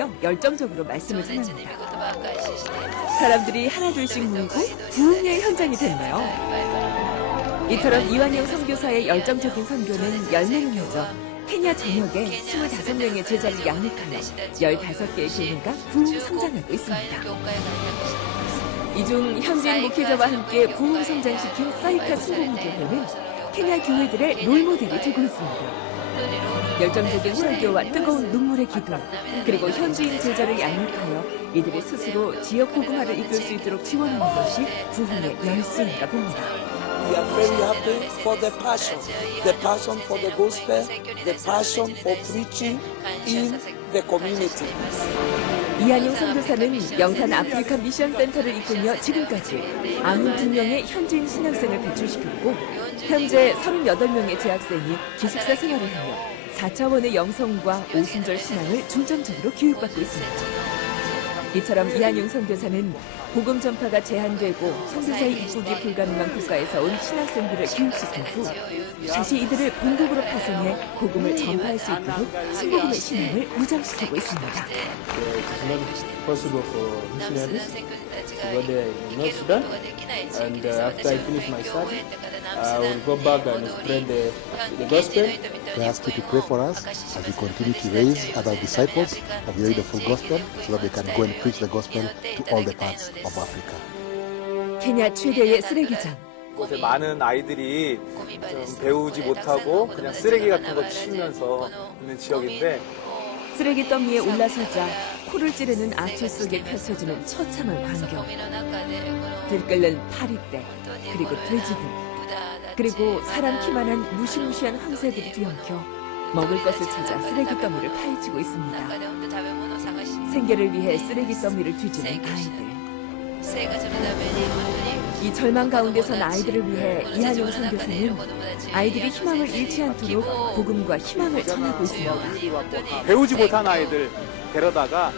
기도하며 열정적으로 말씀을 전합니다. 사람들이 하나둘씩 모이고 부흥의 현장이 됐네요. 이처럼 이완영 선교사의 열정적인 선교는 열매를 맺어 케냐 전역에 25명의 제자를 양육하여 15개의 교회가 부흥 성장하고 있습니다. 이 중 현지인 목회자와 함께 부흥 성장시킨 사이카 순복음교회는 케냐 교회들의 롤모델이 되고 있습니다. 열정적인 설교와 뜨거운 눈물의 기도, 그리고 현지인 제자를 양육하여 이들이 스스로 지역 복음화를 이끌 수 있도록 지원하는 것이 부흥의 열쇠인가 봅니다. We are very happy for the passion for the gospel, the passion for preaching in the community. 이한용 선교사는 영산 아프리카 미션 센터를 이끌며 지금까지 92명의 현지인 신학생을 배출시켰고 현재 38명의 재학생이 기숙사 생활을 하며 4차원의 영성과 오순절 신앙을 중점적으로 교육받고 있습니다. 이처럼 이한용 선교사는 복음 전파가 제한되고 선교사의 입국이 불가능한 국가에서 온 신학생들을 교육시킨 후 다시 이들을 본국으로 파송해 복음을 전파할 수 있도록 순복음의 신앙을 무장시키고 있습니다. We ask you to pray for us as we continue to raise other disciples of the wonderful gospel so that they can go and preach the gospel to all the parts of Africa. 케냐 최대의 쓰레기장. 곳에 많은 아이들이 좀 배우지 못하고 그냥 쓰레기 같은 거 치면서 있는 지역인데 쓰레기 더미에 올라서자 코를 찌르는 아초 속에 펼쳐지는 처참한 광경. 들끓는 파리떼, 그리고 돼지들, 그리고 사람 키만한 무시무시한 황새들이 뒤엉켜 먹을 것을 찾아 쓰레기 더미를 파헤치고 있습니다. 생계를 위해 쓰레기 더미를 뒤지는 아이들. 이 절망 가운데 선 아이들을 위해 이한용 선교사는 아이들이 희망을 잃지 않도록 복음과 희망을 전하고 있습니다. 배우지 못한 아이들 데려다가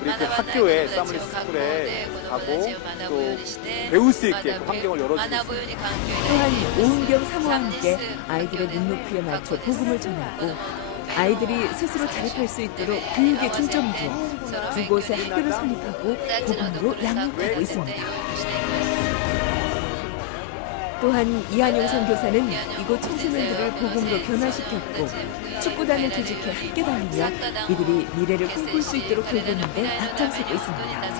우리 그 학교에 사무리 스쿨에 가고 또 배울 수 있게 그 환경을 열어주고 있습니다. 또한 오은경 사모와 함께 아이들의 눈높이에 맞춰 복음을 전하고 아이들이 스스로 자립할 수 있도록 교육에 중점을 두어 두 곳의 학교를 설립하고 복음으로 양육하고 있습니다. 또한 이한용 선교사는 이곳 청소년들을 복음으로 변화시켰고 축구단을 조직해 함께 다니며 이들이 미래를 꿈꿀 수 있도록 돌보는 데 앞장서고 있습니다.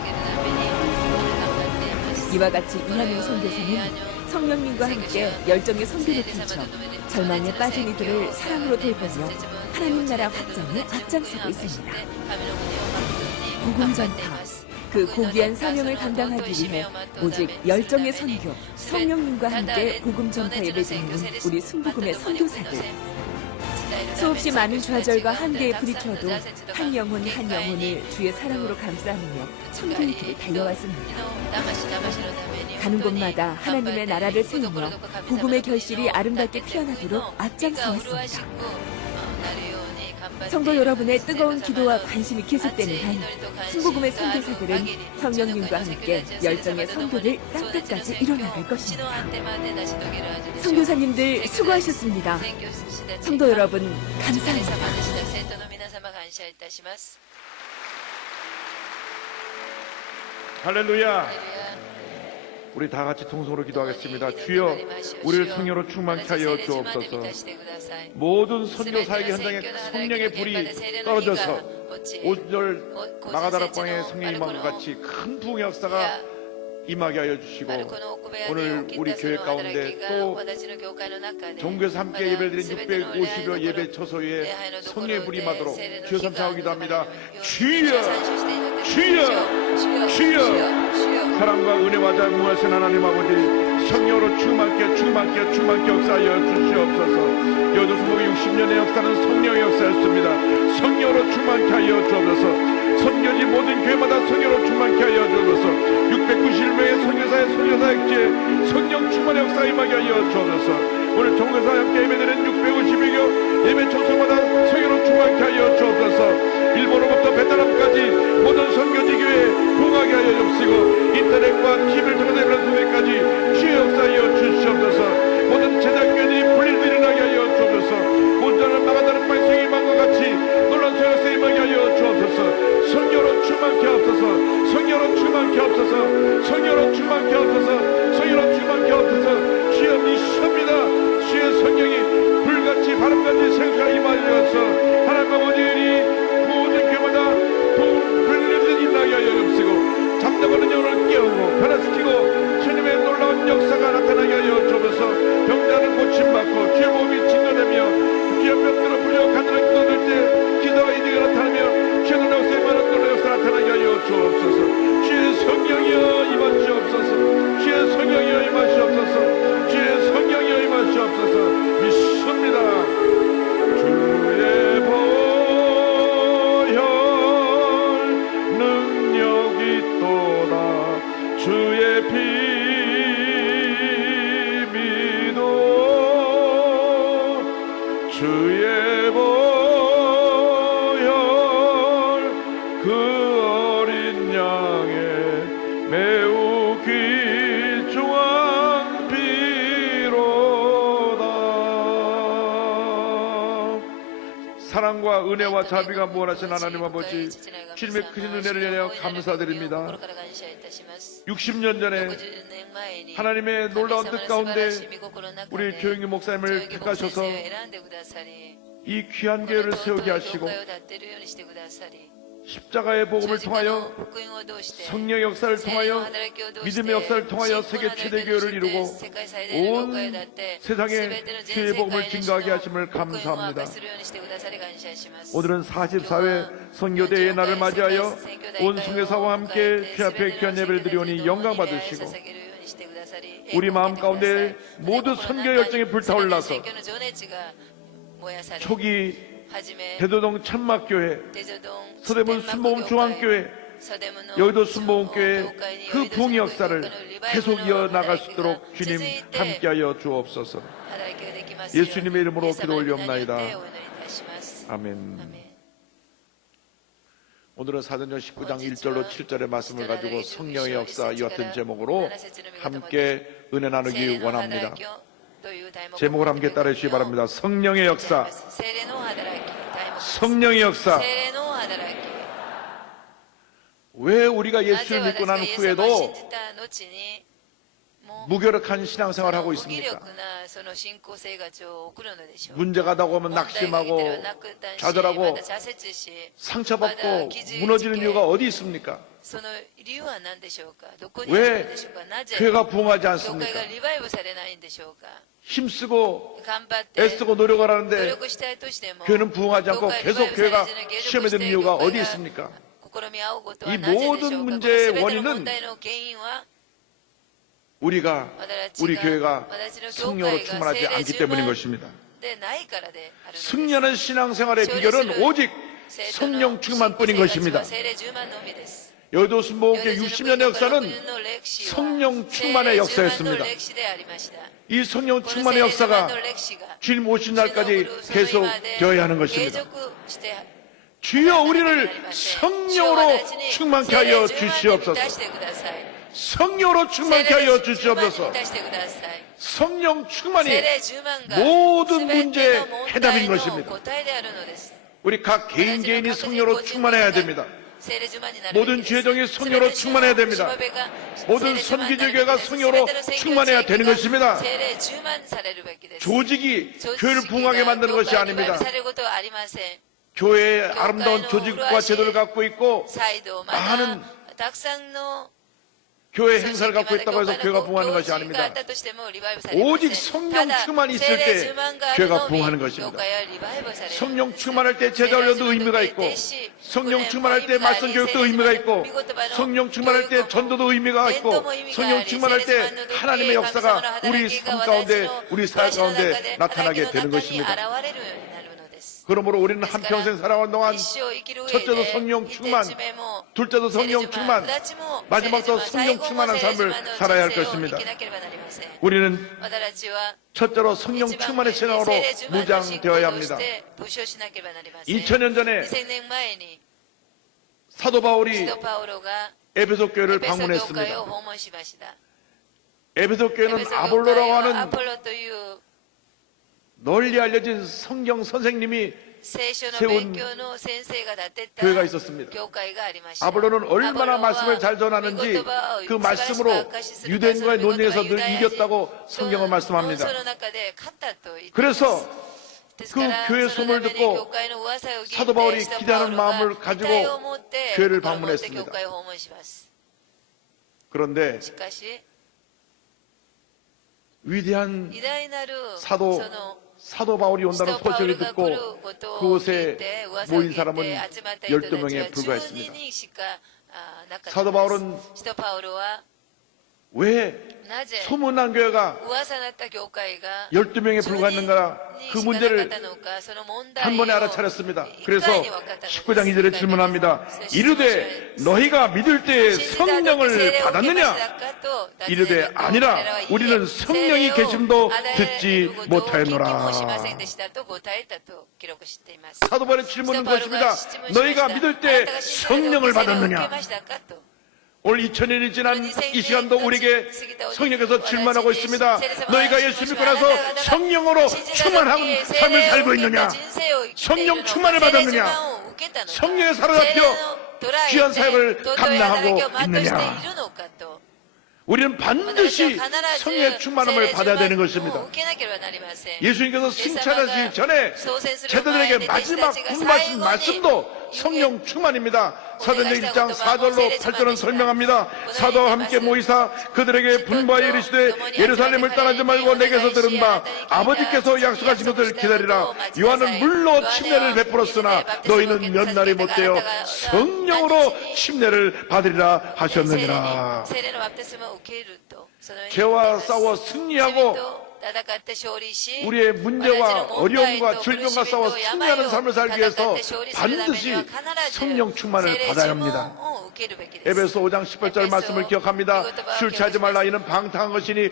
이와 같이 이한용 선교사는 성령님과 함께 열정의 선교를 펼쳐 절망에 빠진 이들을 사랑으로 돌보며 하나님 나라 확장에 앞장서고 있습니다. 복음 전파, 그 고귀한 사명을 감당하기 위해 오직 열정의 선교, 성령님과 함께 복음 전파에 매진하는 우리 순복음의 선교사들. 수없이 많은 좌절과 한계에 부딪혀도 한 영혼을 주의 사랑으로 감싸며 선교의 길을 달려왔습니다. 가는 곳마다 하나님의 나라를 세우며 복음의 결실이 아름답게 피어나도록 앞장서왔습니다. 성도 여러분의 뜨거운 기도와 관심이 계속되는 한 순복음의 선교사들은 성령님과 함께 열정의 선교를 땅끝까지 이뤄나갈 것입니다. 선교사님들 수고하셨습니다. 성도 여러분 감사합니다. 할렐루야. 우리 다 같이 통성으로 기도하겠습니다. 주여, 우리를 성령으로 충만케 하여 주옵소서. 모든 선교 사역 현장에 성령의 불이 떨어져서 오순절 마가다락방에 성령이 임한 것 같이 큰 부흥의 역사가 임하게 하여 주시고, 오늘 우리 교회 가운데 또 종교에서 함께 예배드린 650여 예배 처소에 성령의 불이 임하도록 주여 삼창하고 기도합니다. 주여, 주여, 주여. 사랑과 은혜와 자비하신 하나님 아버지, 성령으로 충만케 역사하여 주시옵소서. 여도수목의 60년의 역사는 성령의 역사였습니다. 성령으로 충만케 하여 주옵소서. 선교지 모든 교회마다 성령으로 충만케 하여 주옵소서. 691명의 선교사역지에 성령 충만의 역사 임하게 하여 주옵소서. 오늘 종교사 함께 예배드리는 650여 예배 초소마다 성령으로 충만케 하여 주옵소서. 일본으로부터 베트남까지 모든 선교지 교회에 부흥하게 하여 주시고, 인터넷과 TV를 통해서 이런 소외까지 주의 역사하여 주시옵소서. 모든 제자교회들이 불일도 일어나게 하여 주옵소서. 온전한 마가다락방의 성령이 임한 것 같이 놀라운 소역사 임하게 하여 주옵소서. 그 어린 양의 매우 귀중한 피로다. 사랑과 은혜와 자비가 무한하신 하나님 아버지, 주님의 크신 은혜를 인하여 감사드립니다. 60년 전에 하나님의 놀라운 뜻 가운데 우리 조영기 목사님을 택하셔서 이 귀한 교회를 세우게 하시고 십자가의 복음을 통하여 성령의 역사를 통하여 믿음의 역사를 통하여 세계 최대 교회를 이루고 온 세상에 주의 복음을 증거하게 하심을 감사합니다. 오늘은 44회 선교대의 날을 맞이하여 온 선교사와 함께 주 앞에 귀한 예배를 드리오니 영광 받으시고 우리 마음 가운데 모두 선교 열정이 불타올라서 초기 대도동 천막교회, 서대문 순복음 중앙교회, 여의도 순복음교회 그 부흥의 역사를 계속 이어나갈 수 있도록 주님 함께하여 주옵소서. 예수님의 이름으로 기도 올리옵나이다. 아멘. 오늘은 사도행전 19장 1절로 7절의 말씀을 가지고 성령의 역사 이 같은 제목으로 함께 은혜 나누기 원합니다. 제목을 함께 따라 주시기 바랍니다. 성령의 역사. 성령의 역사. 왜 우리가 예수를 믿고 난 후에도 무기력한 신앙생활을 하고 있습니까? 문제가 나오면 낙심하고 좌절하고 상처받고 무너지는 이유가 어디 있습니까? 왜 교회가 부흥하지 않습니까? 힘쓰고 애쓰고 노력을 하는데 교회는 부흥하지 않고 계속 교회가 시험에 드는 이유가 어디 있습니까? 이 모든 문제의 원인은 우리 교회가 성령으로 충만하지 않기 때문인 것입니다. 승리하는 신앙생활의 비결은 오직 성령 충만뿐인 것입니다. 여의도 순복음교회 60년의 역사는 성령 충만의 역사였습니다. 이 성령 충만의 역사가 주님 오신 날까지 계속 되어야 하는 것입니다. 주여 우리를 성령으로 충만케 하여 주시옵소서. 성령으로 충만케 하여 주시옵소서. 성령 충만이 모든 문제의 해답인 것입니다. 우리 각 개인이 성령으로 충만해야 됩니다. 모든 죄정이 성령으로 충만해야 됩니다. 모든 선기적교회가 성령으로 충만해야 되는 것입니다. 조직이 교회를 부흥하게 만드는 것이 아닙니다. 교회의 아름다운 조직과 제도를 갖고 있고 많은 교회 행사를 갖고 있다고 해서 교회가 부흥하는 것이 아닙니다. 오직 성령 충만이 있을 때 교회가 부흥하는 것입니다. 성령 충만할 때 제자 훈련도 의미가 있고, 성령 충만할 때 말씀 교육도 의미가 있고, 성령 충만할 때 전도도 의미가 있고, 성령 충만할 때 하나님의 역사가 우리 삶 가운데, 우리 사회 가운데 나타나게 되는 것입니다. 그러므로 우리는 한평생 살아온 동안 첫째도 성령 충만, 둘째도 성령 충만, 마지막도 성령 충만한 삶을 살아야 할 것입니다. 우리는 첫째로 성령 충만의 신앙으로 무장되어야 합니다. 2000년 전에 사도 바울이 에베소 교회를 방문했습니다. 에베소 교회는 아볼로라고 하는 널리 알려진 성경 선생님이 세운 교회가 있었습니다. 아볼로는 얼마나 말씀을 잘 전하는지 그 말씀으로 유대인과의 논쟁에서 늘 이겼다고 성경은 말씀합니다. 그래서 그 교회 소문을 듣고 사도 바울이 기대하는 마음을 가지고 교회를 방문했습니다. 그런데 위대한 사도 바울이 온다는 소식을 듣고 그곳에 모인 사람은 12명에 불과했습니다. 사도 바울은 왜 소문난 교회가 12명에 불과했는가? 그 문제를 한 번에 알아차렸습니다. 그래서 19장 2절에 질문합니다. 이르되 너희가 믿을 때에 성령을 받았느냐? 이르되 아니라 우리는 성령이 계심도 듣지 못하였노라. 사도 바울의 질문은 것입니다. 너희가 믿을 때 성령을 받았느냐? 오늘 2000년이 지난 이 시간도 우리에게 성령께서 질문하고 있습니다. 너희가 예수 믿고 나서 성령으로 충만한 삶을 살고 있느냐? 성령 충만을 받았느냐? 성령에 사로잡혀 귀한 사역을 감당하고 있느냐? 우리는 반드시 성령의 충만함을 받아야 되는 것입니다. 예수님께서 승천하시기 전에 제자들에게 마지막 공부하신 말씀도 성령 충만입니다. 사도행전 1장 4절로 8절은 설명합니다. 사도와 함께 모이사 그들에게 분부하여 이르시되 예루살렘을 떠나지 말고 내게서 들은 바 아버지께서 약속하신 것을 기다리라. 요한은 물로 침례를 베풀었으나 너희는 몇 날이 못되어 성령으로 침례를 받으리라 하셨느니라. 죄와 싸워 승리하고 우리의 문제와 어려움과 질병과 싸워 승리하는 삶을 살기 위해서 반드시 성령 충만을 받아야 합니다. 에베소 5장 18절 말씀을 기억합니다. 술 취하지 말라 이는 방탕한 것이니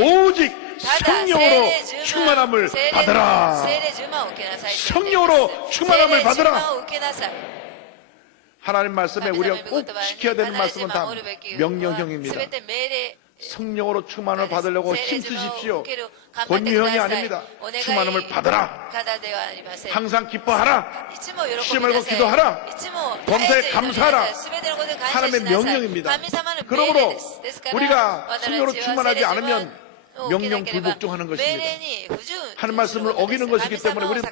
오직 성령으로 충만함을 받으라. 성령으로 충만함을 받으라. 하나님 말씀에 우리가 꼭 지켜야 되는 말씀은 다 명령형입니다. 성령으로 충만을 받으려고 힘쓰십시오. 권유형이 아닙니다. 충만함을 받으라. 항상 기뻐하라. 쉬지 말고 기도하라. 범사에 감사하라. 하나님의 명령입니다. 그러므로 우리가 성령으로 충만하지 않으면 명령 불복종하는 것입니다. 하나님 말씀을 어기는 것이기 때문에 우리는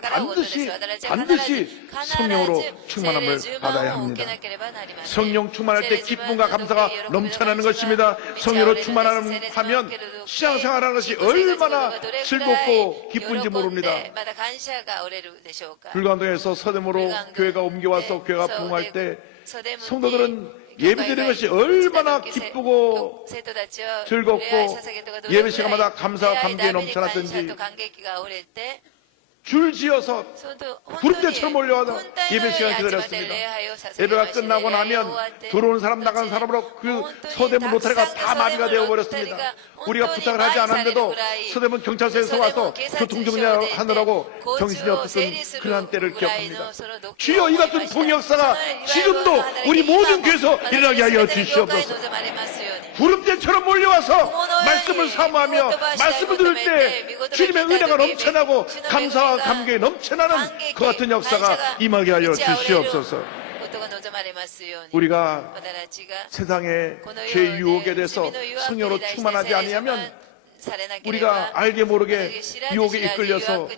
반드시 성령으로 충만함을 받아야 합니다. 성령 충만할 때 기쁨과 감사가 넘쳐나는 것입니다. 성령으로 충만하면 신앙생활하는 것이 얼마나 즐겁고 기쁜지 모릅니다. 불광동에서 서대문으로 교회가 옮겨와서 교회가 부흥할 때 성도들은 예배드리는 것이 얼마나 기쁘고 즐겁고 예배 시간마다 감사와 감격에 넘쳐났던지 줄지어서 구름대처럼 몰려와서 예배 시간을 기다렸습니다. 예배가 끝나고 나면 들어오는 사람 나가는 사람으로 그 서대문 로타리가 다 마비가 되어버렸습니다. 우리가 부탁을 하지 않았는데도 서대문 경찰서에서 와서 교통정리하느라고 정신이 없었던 그러한 때를 기억합니다. 주여 이 같은 동역사가 지금도 우리 모든 교회에서 일어나게 하여 주시옵소서. 구름대처럼 몰려와서 말씀을 사모하며 말씀을 들을 때 주님의 은혜가 넘쳐나고 감사와 감격이 넘쳐나는 그 같은 역사가 임하게 하여 주시옵소서. 우리가 세상의 죄 유혹에 대해서 성령으로 충만하지 아니하면 우리가 알게 모르게 유혹에 이끌려서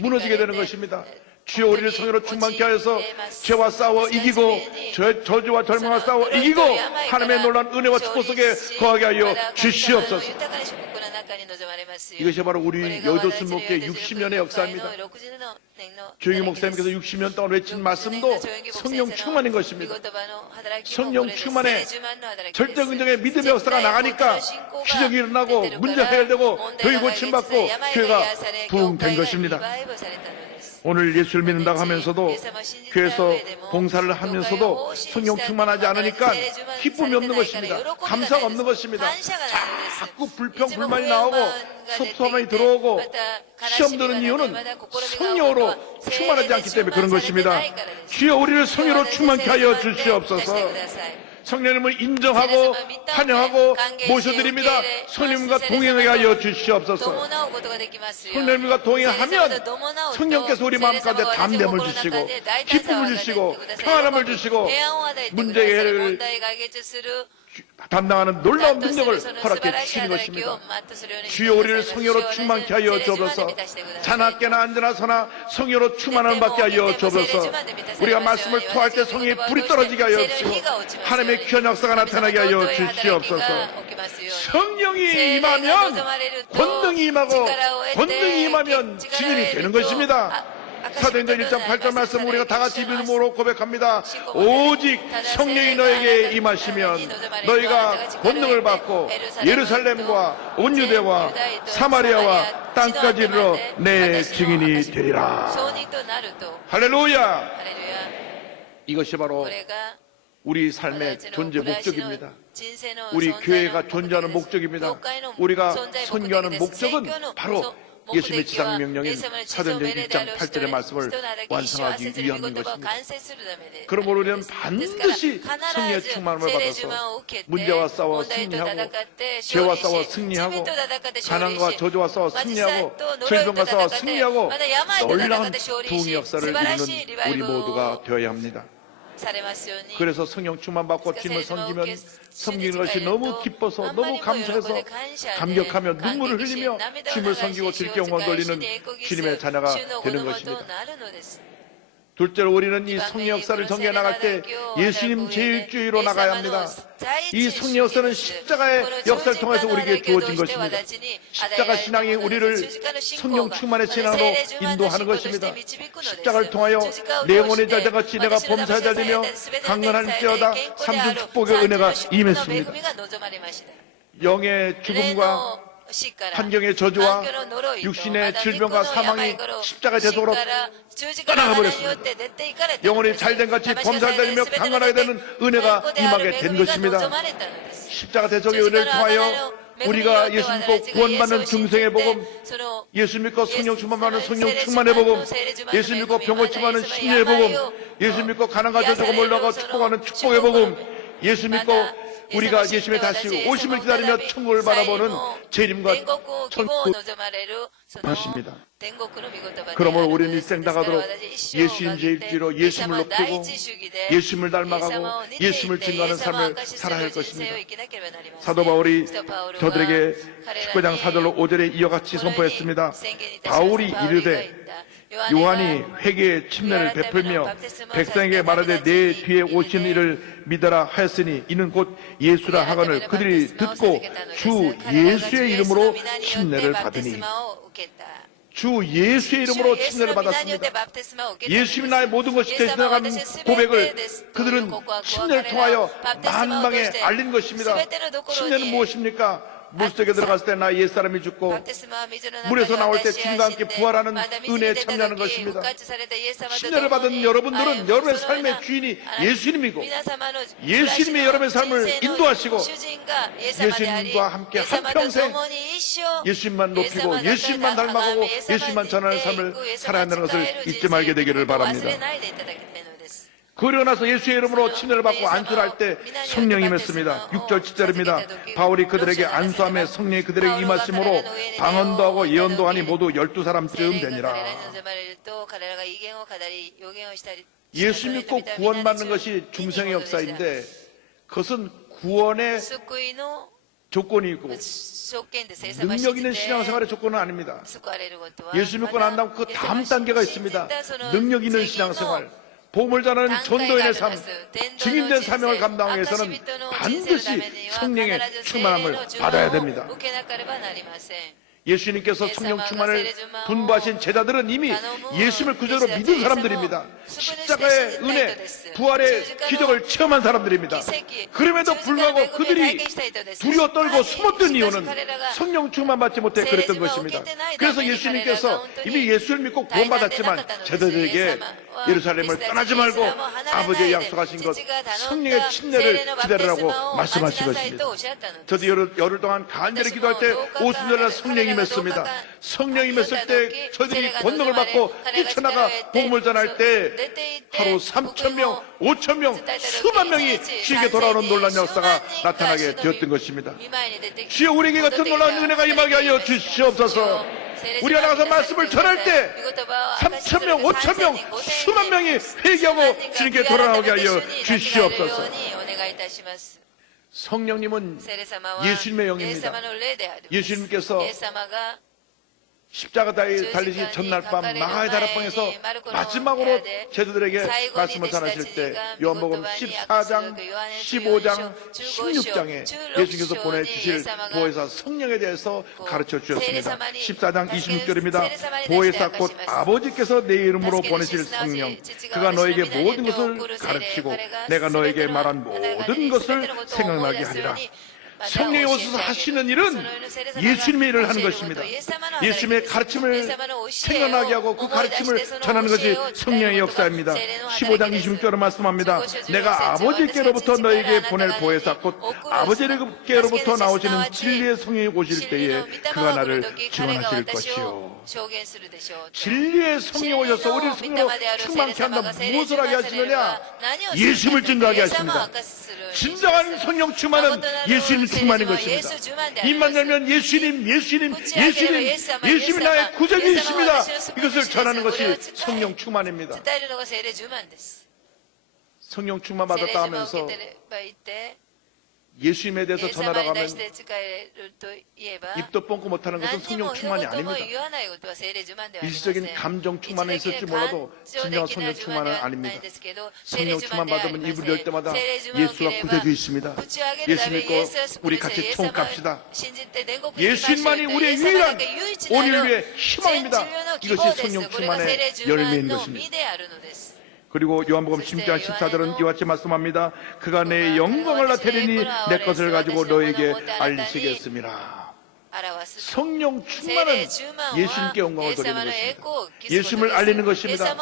무너지게 되는 것입니다. 주여 우리를 성령으로 충만케 하여서 죄와 싸워 이기고 저주와 절망과 싸워 이기고 하나님의 놀라운 은혜와 축복 속에 거하게 하여 주시옵소서. 이것이 바로 우리 여의도 순복교의 60년의 역사입니다. 조영희 목사님께서 60년 동안 외친 말씀도 성령 충만인 것입니다. 성령 충만에 절대 긍정의 믿음의 역사가 나가니까 기적이 일어나고 문제가 해결되고 병이 고침받고 교회가 부흥된 것입니다. 오늘 예수를 믿는다고 하면서도 교회에서 봉사를 하면서도 성령 충만하지 않으니까 기쁨이 없는 것입니다. 감사가 없는 것입니다. 자꾸 불평 불만이 나오고 섭섭함이 들어오고 시험 드는 이유는 성령으로 충만하지 않기 때문에 그런 것입니다. 주여 우리를 성령으로 충만케 하여 주시옵소서. 성령님을 인정하고 환영하고 모셔드립니다. 성령님과 동행하게 하여 주시옵소서. 성령님과 동행하면 성령께서 우리 마음 가운데 담대함을 주시고 기쁨을 주시고 평안함을 주시고 문제 해결을 담당하는 놀라운 능력을 허락해 주시는 것입니다. 주여 우리를 성령으로 충만케 하여 주옵소서. 자나깨나 앉으나 서나 성령으로 충만함을 받게 하여 주옵소서. 우리가 말씀을 토할 때 성령의 불이 떨어지게 하여 주시고 하나님의 귀한 역사가 나타나게 하여 주시옵소서. 성령이 임하면 권능이 임하고 권능이 임하면 증인이 되는 것입니다. 사도행전 1장 8절 말씀 우리가 다 같이 믿음으로 고백합니다. 오직 성령이 너에게 임하시면 너희가 권능을 받고 예루살렘과 온 유대와 사마리아와 땅까지 이르러 내 증인이 되리라. 할렐루야. 이것이 바로 우리 삶의 존재 목적입니다. 우리 교회가 존재하는 목적입니다. 우리가 선교하는 목적은 바로 예수님의 지상명령인 사도행전 1장 8절의 말씀을 완성하기 위함인 것입니다. 그러므로 우리는 반드시 성령의 충만함을 받아서 문제와 싸워 승리하고, 죄와 싸워 승리하고, 가난과 저주와 싸워 승리하고, 질병과 싸워 승리하고, 놀라운 부흥의 역사를 이루는 우리 모두가 되어야 합니다. 그래서 성령 충만 받고 주님을 섬기면 섬기는 것이 너무 기뻐서, 너무 감사해서, 감격하며 눈물을 흘리며 주님을 섬기고 주님께 영광 돌리는 주님의 자녀가 되는 것입니다. 둘째로 우리는 이 성령 역사를 전개해 나갈 때 예수님 제1주의로 나가야 합니다. 이 성령 역사는 십자가의 역사를 통해서 우리에게 주어진 것입니다. 십자가 신앙이 우리를 성령 충만의 신앙으로 인도하는 것입니다. 십자가를 통하여 내 영혼의 자자같이 내가 범사에 달리며 강건할지어다 삼중 축복의 은혜가 임했습니다. 영의 죽음과 환경의 저주와 육신의 질병과 사망이 십자가 대속으로 떠나가 버렸습니다. 영혼이 잘된 같이 범사를 달리며 강건하게 되는 은혜가 임하게 된 것입니다. 십자가 대속의 은혜를 통하여 우리가 예수 믿고 구원받는 중생의 복음, 예수 믿고 성령 충만받는 성령 충만의 복음, 예수 믿고 병 고침받는 심리의 복음, 예수 믿고 가난과 저주가 몰라가 축복하는 축복의 복음, 예수 믿고 우리가 예수님의 다시 오심을 기다리며 천국을 바라보는 재림과 천국을 하십니다. 그러므로 우리는 일생 다가도록 예수님 제1주로 예수님을 높이고 예수님을 닮아가고 예수님을 증거하는 삶을 살아야 할 것입니다. 사도 바울이 저들에게 19장 4절로 5절에 이와 같이 선포했습니다. 바울이 이르되 요한이 회개의 침례를 베풀며 백성에게 말하되 내 뒤에 오신 이를 믿어라 하였으니 이는 곧 예수라 하거늘 그들이 듣고 주 예수의 이름으로 침례를 받으니, 주 예수의 이름으로 침례를 받았습니다. 예수님이 나의 모든 것이 되시나가는 고백을 그들은 침례를 통하여 만방에 알린 것입니다. 침례는 무엇입니까? 물속에 들어갔을 때 나 옛사람이 죽고 물에서 나올 때 주님과 함께 부활하는 은혜에 참여하는 것입니다. 침례를 받은 여러분들은 여러분의 삶의 주인이 예수님이고 예수님이 여러분의 삶을 인도하시고 예수님과 함께 한평생 예수님만 높이고 예수님만 닮아가고 예수님만 전하는 삶을 살아야 한다는 것을 잊지 말게 되기를 바랍니다. 그러고 나서 예수의 이름으로 침례를 받고 안수를 할 때 성령이 임했습니다. 6절 7절입니다. 바울이 그들에게 안수함에 성령이 그들에게 임하심으로 방언도 하고 예언도 하니 모두 12사람쯤 되니라. 예수 믿고 구원받는 것이 중생의 역사인데 그것은 구원의 조건이고 능력 있는 신앙생활의 조건은 아닙니다. 예수 믿고 난 다음 그 다음 단계가 있습니다. 능력 있는 신앙생활, 복음을 전하는 전도인의 삶, 증인된 사명을 감당하기 위해서는 반드시 성령의 충만함을 받아야 됩니다. 예수님께서 성령 충만을 분부하신 제자들은 이미 예수님을 구주로 믿은 사람들입니다. 십자가의 은혜, 부활의 기적을 체험한 사람들입니다. 그럼에도 불구하고 그들이 두려워 떨고 숨었던 이유는 성령 충만 받지 못해 그랬던 것입니다. 그래서 예수님께서 이미 예수를 믿고 구원받았지만 제자들에게 예루살렘을 떠나지 말고 아버지의 약속하신 것 성령의 침례를 기다리라고 말씀하신 것입니다. 저도 열흘 동안 간절히 기도할 때 오순절날 성령이 임했습니다. 성령이 임했을 때 저들이 권능을 받고 뛰쳐나가 복음을 전할 때 하루 3,000명, 5,000명, 수만 명이 주에게 돌아오는 놀라운 역사가 나타나게 되었던 것입니다. 주여 우리에게 같은 놀라운 은혜가 임하게 하여 주시옵소서. 우리가 나가서 말씀을 전할 때 3,000명, 5,000명, 수만 명이 회개하고 주님께 돌아오게 하여 주시옵소서. 성령님은 예수님의 영입니다. 예수님께서 십자가 달리시 전날 밤 마가의 다락방에서 마지막으로 제자들에게 말씀을 전하실 때 요한복음 14장, 15장, 16장에 예수님께서 보내주실 보혜사 성령에 대해서 가르쳐 주셨습니다. 14장 26절입니다. 보혜사 곧 아버지께서 내 이름으로 보내실 성령, 그가 너에게 모든 것을 가르치고 내가 너에게 말한 모든 것을 생각나게 하리라. 성령이 오셔서 하시는 일은 예수님의 일을 하는 것입니다. 예수님의 가르침을 생각나게 하고 그 가르침을 전하는 것이 성령의 역사입니다. 15장 26절을 말씀합니다. 내가 아버지께로부터 너에게 보낼 보혜사 곧 아버지께로부터 나오시는 진리의 성령이 오실 때에 그가 나를 증언하실 것이요. 진리의 성령이 오셔서 우리를 성령으로 충만케 한다. 무엇을 하게 하시느냐? 예수님을 증거하게 하십니다. 진정한 성령 충만은 예수님 충만인 것입니다. 입만 열면 예수님 나의 구적이십니다. 이것을 전하는 것이 성령 충만입니다. 성령 충만 받았다 하면서 예수님에 대해서 전하라고 하면 입도 뻥고 못하는 것은 성령 충만이 아닙니다. 일시적인 감정 충만은 있을지 몰라도 진정한 성령 충만은 아닙니다. 성령 충만 받으면 입을 열 때마다 예수가 구세주이십니다. 예수 믿고 우리 같이 총갑시다. 예수님만이 우리의 유일한 오늘 위의 희망입니다. 이것이 성령 충만의 열매인 것입니다. 그리고 요한복음 10장 14절은 이와 같이 말씀합니다. 그가 내 영광을 나타내니 내 것을 가지고 너에게 알리시겠습니다. 성령 충만은 예수님께 영광을 돌리는 것입니다. 예수님을 알리는 것입니다.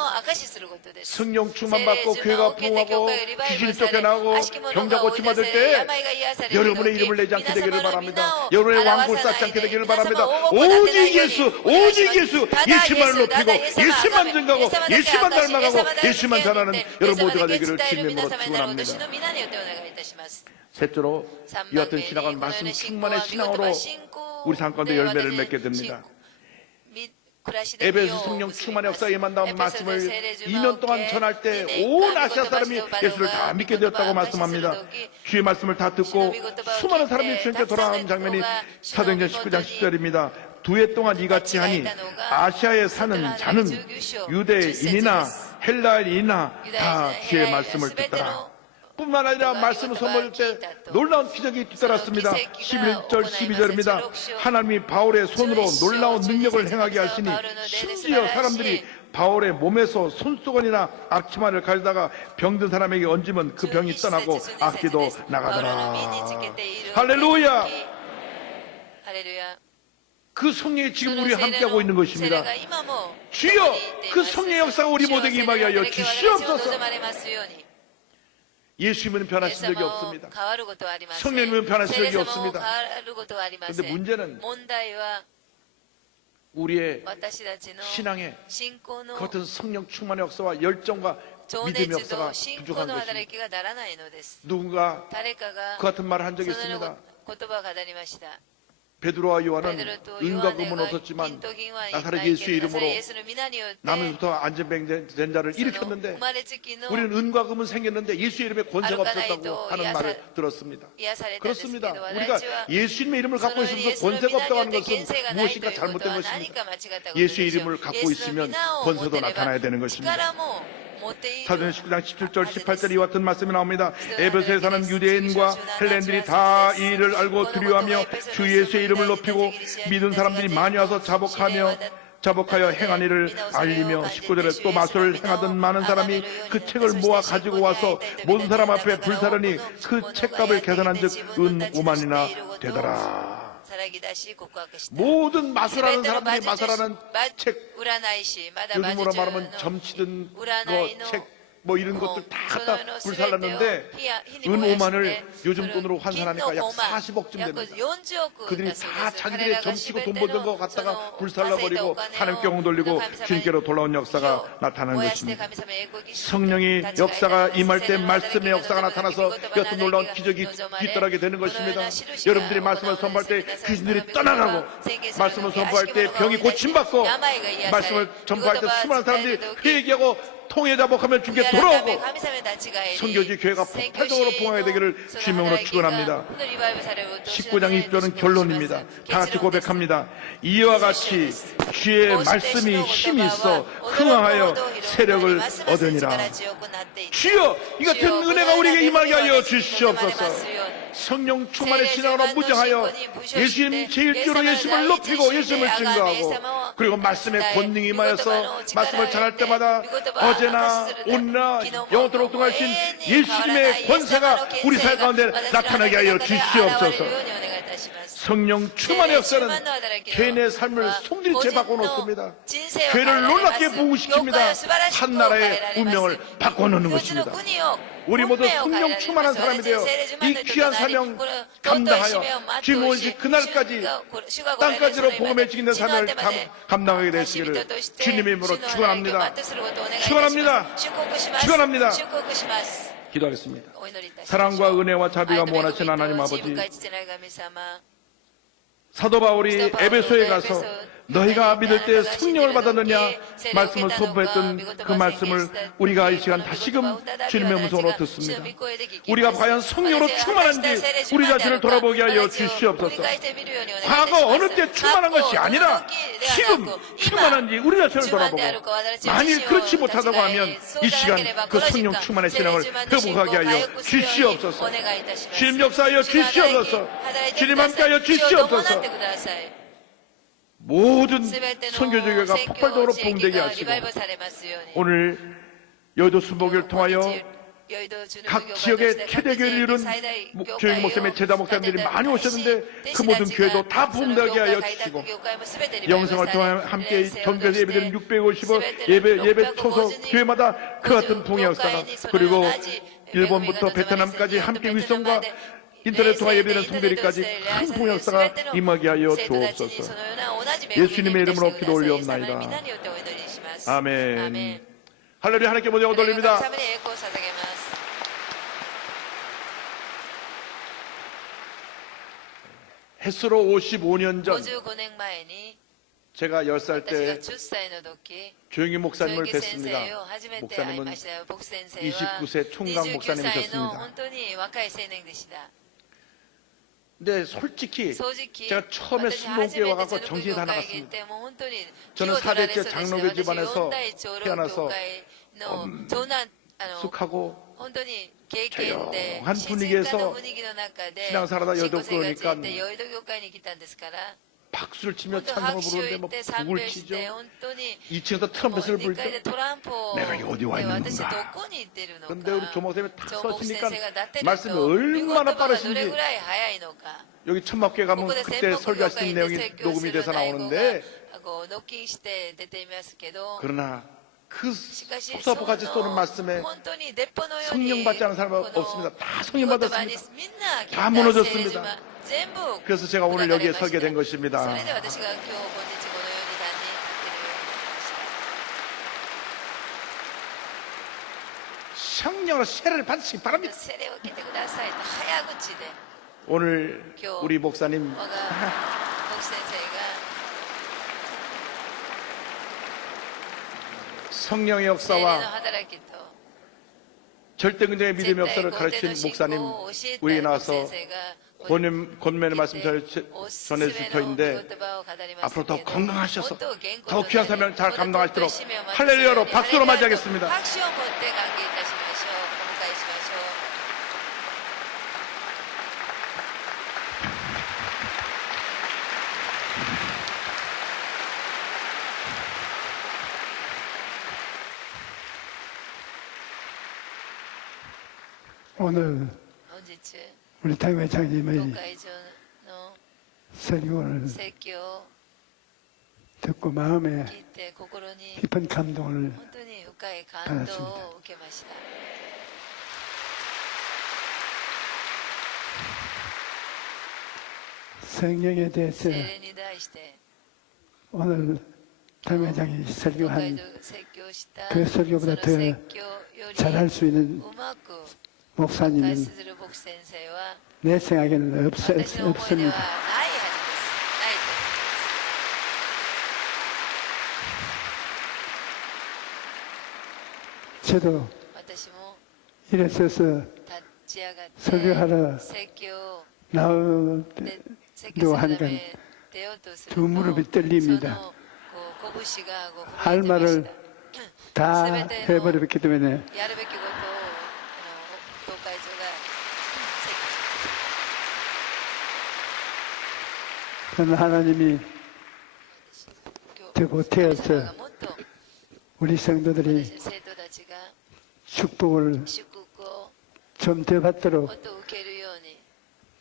성령 충만 받고 교회가 부흥하고 귀신이 쫓겨나고 병자 고침 받을 때 여러분의 이름을 내지 않게 되기를 바랍니다. 여러분의 왕국을 쌓지 않게 되기를 바랍니다. 오직 예수 예수만 높이고 예수만 증가하고 예수만 닮아가고 예수만 전하는 여러분 모두가 되기를 주님으로 축원합니다. 셋째로 이 같은 신앙은 말씀 충만의 신앙으로 우리 삶 가운데 열매를 맺게 됩니다. 에베소 성령 충만의 역사에 임한다는 말씀을 2년 동안 전할 때 온 아시아 사람이 예수를 다 믿게 되었다고 말씀합니다. 주의 말씀을 다 듣고 수많은 사람이 주님께 돌아가는 장면이 사도행전 19장 10절입니다. 2해 동안 이같이 하니 아시아에 사는 자는 유대인이나 헬라인이나 다 주의 말씀을 듣더라. 뿐만 아니라 말씀을 선포할 때 놀라운 기적이 뒤따랐습니다. 11절 12절입니다. 하나님이 바울의 손으로 놀라운 능력을 행하게 하시니 심지어 사람들이 바울의 몸에서 손수건이나 앞치마를 가져다가 병든 사람에게 얹으면 그 병이 떠나고 악기도 나가더라. 할렐루야. 그 성령이 지금 우리와 함께하고 있는 것입니다. 주여 그 성령의 역사가 우리 모두에게 임하게 하여 주시옵소서. 예수님은 변하신 적이 없습니다. 성령님은 변하신 적이 없습니다. 그런데 문제는 우리의 신앙에 그 같은 성령 충만의 역사와 열정과 믿음의 역사가 부족한 것입니다. 누군가 그 같은 말을 한 적이 있습니다. 베드로와 요한은 은과 금은 얻었지만 나사렛 예수의 이름으로 나무부터 안전병된 자를 일으켰는데 우리는 은과 금은 생겼는데 예수의 이름에 권세가 없었다고 하는 말을 들었습니다. 그렇습니다. 우리가 예수님의 이름을 갖고 있으면서 권세가 없다고 하는 것은 무엇인가 잘못된 것입니다. 예수의 이름을 갖고 있으면 권세도 나타나야 되는 것입니다. 사도행전 19장 17절 18절에 이와 같은 말씀이 나옵니다. 에베소에 사는 유대인과 헬레인들이 다 이 일을 알고 두려워하며 주 예수의 이름을 높이고 믿은 사람들이 많이 와서 자복하여 행한 일을 알리며 19절에 또 마술을 행하던 많은 사람이 그 책을 모아 가지고 와서 모든 사람 앞에 불사르니 그 책값을 계산한 즉 은 5만이나 되더라. 모든 마술하는 사람들이 마술하는 책, 요즘으로 말하면 점치든 책 뭐 이런 것들 다 갖다 불살랐는데 은 5만을 요즘 돈으로 환산하니까 약 40억쯤 됩니다. 그들이 다 자기들의 점치고 돈 벌던 거 갖다가 불살라버리고 하나님께 영광 돌리고 주님께로 돌아온 역사가 나타나는 것입니다. 성령의 역사가 임할 때 말씀의 역사가 나타나서 여튼 놀라운 기적이 뒤따르게 되는 것입니다. 여러분들이 말씀을 선포할 때 귀신들이 떠나가고 말씀을 선포할 때 병이 고침받고 말씀을 전파할 때 수많은 사람들이 회개하고 통해 자복하면 주께 돌아오고 선교지 교회가 성교지 폭발적으로 부흥하게 되기를 주님으로 축원합니다. 19장 20절은 결론입니다. 다 같이 고백합니다. 이와 같이 주의 말씀이 힘이 있어 흥황하여 세력을 얻으니라. 주여 이 같은 은혜가 우리에게 임하게 하여 주시옵소서. 성령 충만의 신앙으로 무장하여 예수님 제1교로 예수님을 높이고 예수님을 증거하고 그리고 말씀의 권능이 임하여서 말씀을 전할 때마다 어제나 오늘나 영원토록 동하신 예수님의 권세가 우리 삶 가운데 나타나게 하여 주시옵소서. 성령 충만의 역사는 개인의 삶을 송두리째 바꿔놓습니다. 교회를 놀랍게 부흥시킵니다. 한 나라의 운명을 바꿔놓는 것입니다. 우리 모두 성령 충만한 사람이 되어 이 귀한 사명 감당하여 주님 오실 그날까지 땅까지로 복음의 증인된 사명을 감당하게 되시기를 주님의 이름으로 축원합니다. 축원합니다. 축원합니다. 기도하겠습니다. 사랑과 은혜와 자비가 무한하신 하나님 아버지, 사도 바울이 에베소에 가서 너희가 믿을 때 성령을 받았느냐 말씀을 선포했던 그 말씀을 우리가 이 시간 다시금 주님의 음성으로 듣습니다. 우리가 과연 성령으로 충만한지 우리 자신을 돌아보게 하여 주시옵소서. 과거 어느 때 충만한 것이 아니라 지금 충만한지 우리 자신을 돌아보고 만일 그렇지 못하다고 하면 이 시간 그 성령 충만의 신앙을 회복하게 하여 주시옵소서. 주님 역사하여 주시옵소서. 주님 함께하여 주시옵소서. 모든 선교조교가 폭발적으로 부흥되게 하시고 오늘 여의도 순복을 통하여 각 지역의 최대교회를 이룬 조영 목사님의 제자 목사님들이 많이 오셨는데 그 모든 교회도 다 부흥되게 하여 주시고 영성을 통하여 함께 전교에서 예배드리는 650원 예배 초소 교회마다 그 같은 부흥의 역사가 그리고 일본부터 베트남까지 함께 윗성과 인터넷 통화 예배드리는 성도들까지 큰 부흥의 역사가 임하게 하여 주옵소서. 예수님의 이름으로 기도 올리옵나이다. 아멘. 할렐루야. 하나님께 모두 영광 돌립니다. 햇수로 55년 전 제가 10살 때 조영기 목사님을 뵀습니다. 목사님은 29세 총각 목사님이셨습니다. 근데 솔직히 제가 처음에 순복교에 와서 정신이 다 나갔습니다. 저는 4대째 장로교 집안에서 태어나서 숙하고 조용한 분위기에서 신앙생활하다 여의도교회 오니까 박수를 치며 찬송을 부르는데 뭐 북을 치죠. 2층에서 트럼펫을 불 때 내가 어디 와 있는 건가. 그런데 우리 조목사님이 탁 서시니까 말씀이 얼마나 빠르신지 여기 천막교회 가면 그때 설교하신 내용이 녹음이 돼서 나오는데 그러나 그 섭섭하고 같이 쏘는 말씀에 성령 받지 않은 사람은 없습니다. 다 성령 받았습니다. 다 무너졌습니다. 그래서 제가 오늘 여기에 서게 된 것입니다. 성령으로 세례를 받으시기 바랍니다. 오늘 우리 목사님 성령의 역사와 절대근정의 믿음의 역사를 가르친 목사님 우리에게 나와서 권면의 말씀 전해주실 터인데 앞으로 더 건강하셔서 더 귀한 사명 잘 감당하시도록 할렐루야로 박수로 맞이하겠습니다. 오늘 우리 당회장님의 설교를 듣고 마음에 깊은 감동을 받았습니다. 성령에 대해서 오늘 당회장이 설교한 그 설교보다 더 잘할 수 있는 목사님은 내 생각에는 없습니다. 저도 私も 일어서서 立ち上がって 설교하러 説教を 나오려 説教するた 하니까 め出ようとする 두 と 무릎이 そ 떨립니다. のこう拳がこう 할 震えてまし 말을 た 다 해버렸기 때문에 やるべきことを東海長が 저는 하나님이 説教 더 보태어서 神様がもっと 우리 성도들이 私の生徒たちが 축복을 祝福を 좀 더 も 받도록 っと受けるように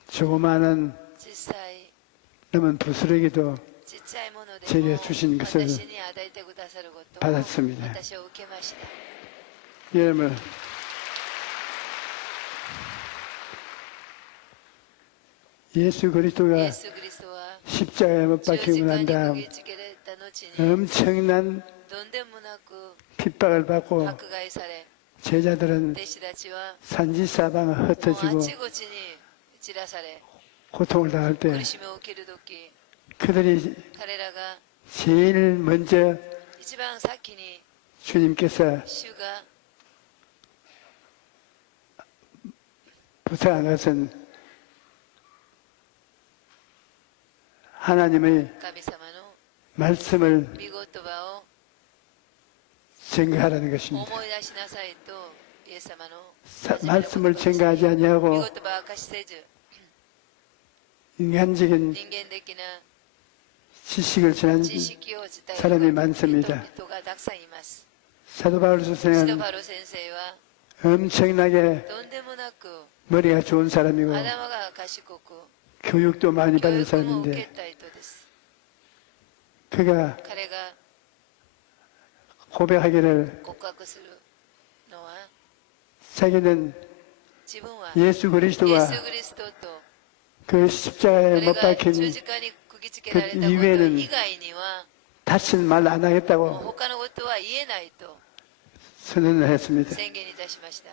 조그마한 小さい 남은 부스러기도 ちっちゃいもので 제게 も 주신 것을 私に与えてくださることを 받았습니다. 私は受けました。 여러분 예수 イ 그리스도가 エス・キリストは 십자가에 못 十字 박히고 架 난 に 다음 釘付けられた後に 엄청난 どんでもなく 핍박을 받고 迫害され 제자들은 弟子たちは 산지사방을 もうあ 흩어지고 ちこちに散らされ 고통을 당할 때 苦しみを受ける時 그들이 彼らが 제일 먼저 一番先に 주님께서 主が 부탁한 것은 하나님의 神様の 말씀을 御言葉を 증거하라는 것입니다. 思い出しなさいとイエス様の 말씀을 증거하지 御 아니하고 言葉を明かしせず 인간적인 人間的な 지식을 전한 知識を伝える 사람이 人 많습니다. 々がたくさんいます。 사도 바울 シド 선생은 パロ先生は 엄청나게 とんでもなく 머리가 좋은 사람이고 頭が賢く 교육도 많이 教 받은 育も受け 사람인데 た人です。 그가 彼が 고백하기를 告白するのは 자기는 自分は 예수 イエ 그리스도와 ス・キリストと 그 십자가에 彼 못 が 박힌 十字架に釘付けられたこと 그 이외에는 以外には 다시는 말 안 もう 하겠다고 他のことは言えないと 선언을 했습니다. 宣言いたしました。